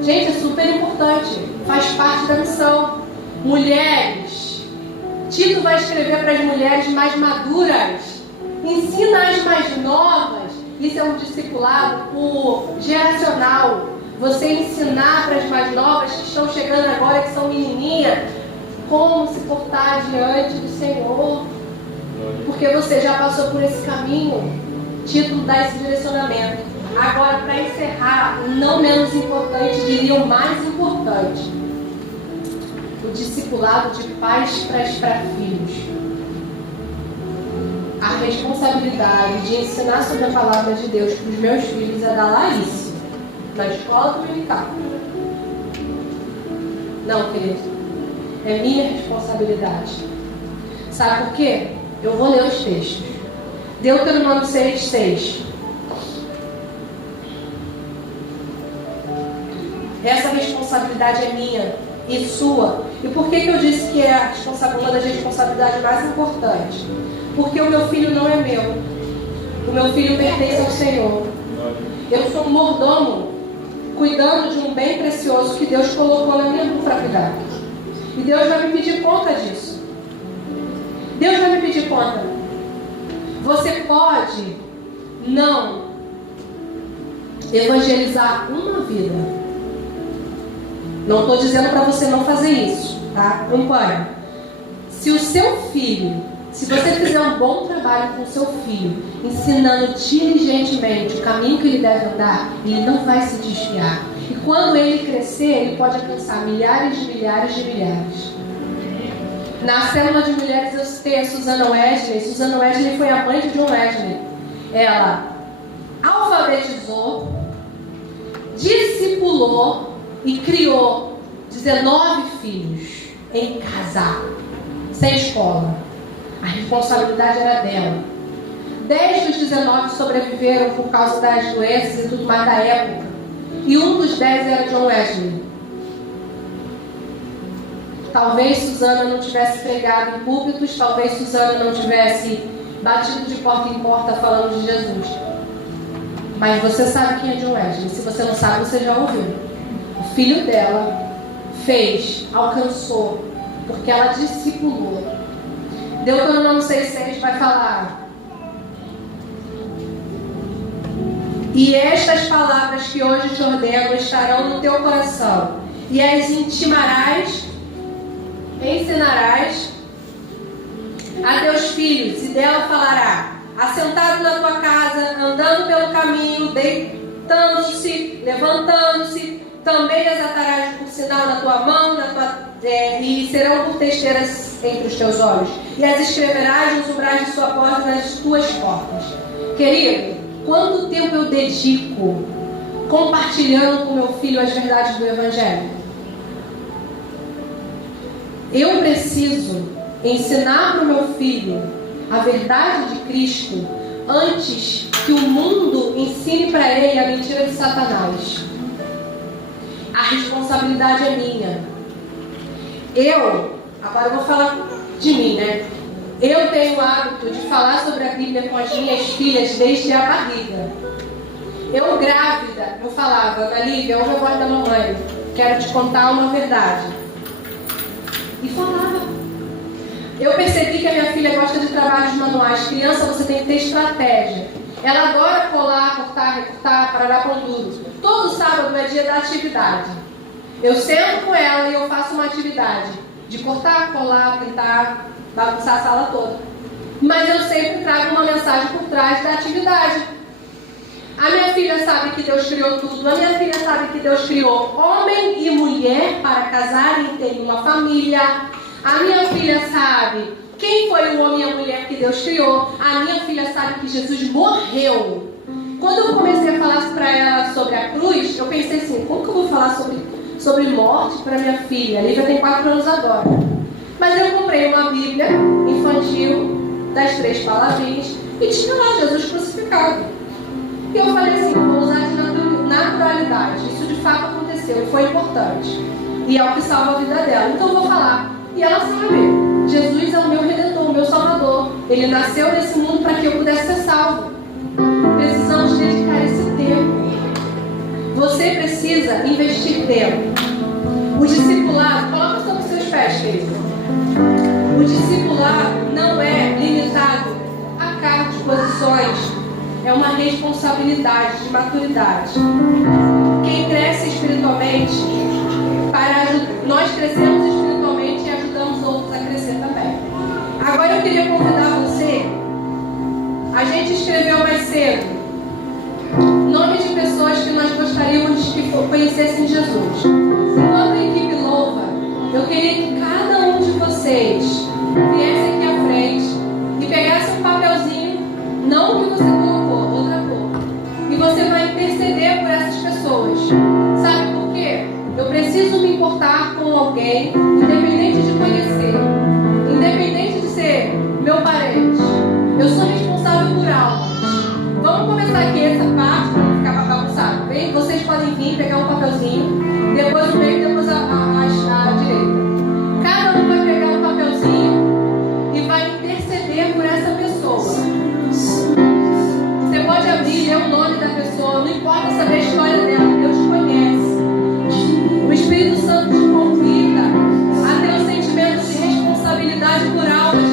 Gente, é super importante. Faz parte da missão. Mulheres. Tito vai escrever para as mulheres mais maduras. Ensina as mais novas. Isso é um discipulado geracional. Você ensinar para as mais novas que estão chegando agora, que são menininhas, como se portar diante do Senhor. Porque você já passou por esse caminho. Tito dá esse direcionamento. Agora, para encerrar, não menos importante, diria o mais importante: o discipulado de pais para filhos. A responsabilidade de ensinar sobre a palavra de Deus para os meus filhos é da Laís, na escola dominical. Não, querido, é minha responsabilidade. Sabe por quê? Eu vou ler os textos. Deuteronômio 6:6. Essa responsabilidade é minha e sua. E por que eu disse que é uma das responsabilidades mais importantes? Porque o meu filho não é meu. O meu filho pertence ao Senhor. Eu sou um mordomo, cuidando de um bem precioso que Deus colocou na minha mão para cuidar. E Deus vai me pedir conta disso. Deus vai me pedir conta. Você pode não evangelizar uma vida. Não estou dizendo para você não fazer isso, tá? Acompanha. Se o seu filho, se você fizer um bom trabalho com o seu filho, ensinando diligentemente o caminho que ele deve andar, ele não vai se desviar. E quando ele crescer, ele pode alcançar milhares de milhares de milhares. Na célula de mulheres eu citei a Susana Wesley. Susana Wesley foi a mãe de John Wesley. Ela alfabetizou, discipulou e criou 19 filhos em casa, sem escola. A responsabilidade era dela. 10 dos 19 sobreviveram por causa das doenças e tudo mais da época. E um dos 10 era John Wesley. Talvez Susana não tivesse pregado em púlpitos, talvez Susana não tivesse batido de porta em porta falando de Jesus. Mas você sabe quem é John Wesley. Se você não sabe, você já ouviu. O filho dela fez, alcançou, porque ela discipulou. Deuteronômio 6,6 vai falar: e estas palavras que hoje te ordeno estarão no teu coração, e as ensinarás a teus filhos, e dela falará, assentado na tua casa, andando pelo caminho, deitando-se, levantando-se, também as atarás por sinal na tua mão, e serão por testeiras entre os teus olhos, e as escreverás nos umbrais de sua porta e nas tuas portas. Querido, quanto tempo eu dedico compartilhando com meu filho as verdades do Evangelho? Eu preciso ensinar para o meu filho a verdade de Cristo antes que o mundo ensine para ele a mentira de Satanás. A responsabilidade é minha. Agora eu vou falar de mim, né? Eu tenho o hábito de falar sobre a Bíblia com as minhas filhas desde a barriga. Eu grávida, eu falava: Ana Lívia, ouve a voz da mamãe, quero te contar uma verdade. E falava. Eu percebi que a minha filha gosta de trabalhos manuais. Criança, você tem que ter estratégia. Ela adora colar, cortar, recortar, parará pão duro. Todo sábado é dia da atividade. Eu sento com ela e eu faço uma atividade de cortar, colar, pintar, bagunçar a sala toda. Mas eu sempre trago uma mensagem por trás da atividade. A minha filha sabe que Deus criou tudo. A minha filha sabe que Deus criou homem e mulher para casarem e terem uma família. A minha filha sabe quem foi o homem e a mulher que Deus criou. A minha filha sabe que Jesus morreu. Quando eu comecei a falar para ela sobre a cruz, eu pensei assim: como que eu vou falar sobre morte para minha filha? A Lívia tem 4 anos agora. Mas eu comprei uma Bíblia infantil das 3 palavrinhas e tinha lá Jesus crucificado. E eu falei assim: vou usar de naturalidade. Isso de fato aconteceu e foi importante. E é o que salva a vida dela. Então eu vou falar. E ela sabe: Jesus é o meu Redentor, o meu Salvador. Ele nasceu nesse mundo para que eu pudesse ser salvo. Precisamos dedicar esse tempo. Você precisa investir tempo. O discipulado, coloca sobre os seus pés, querido. O discipulado não é limitado a cargos, posições. É uma responsabilidade de maturidade. Quem cresce espiritualmente, nós crescemos espiritualmente e ajudamos outros a crescer também. Agora eu queria convidar você. A gente escreveu mais cedo nome de pessoas que nós gostaríamos que conhecessem Jesus. Enquanto a equipe louva, eu queria que cada um de vocês viesse aqui à frente e pegasse um papelzinho, não o que você colocou, outra cor, e você vai interceder por essas pessoas. Sabe por quê? Eu preciso me importar com alguém, independente de conhecer, independente de ser meu parente. Eu sou responsável por algo. Vamos começar aqui essa parte para não ficar bagunçado. Bem, vocês podem vir pegar um papelzinho, depois o meio, depois a direita. Cada um vai pegar um papelzinho e vai interceder por essa pessoa. Você pode abrir, ler o nome da pessoa, não importa saber a história dela, Deus conhece. O Espírito Santo te convida a ter um sentimento de responsabilidade por algo.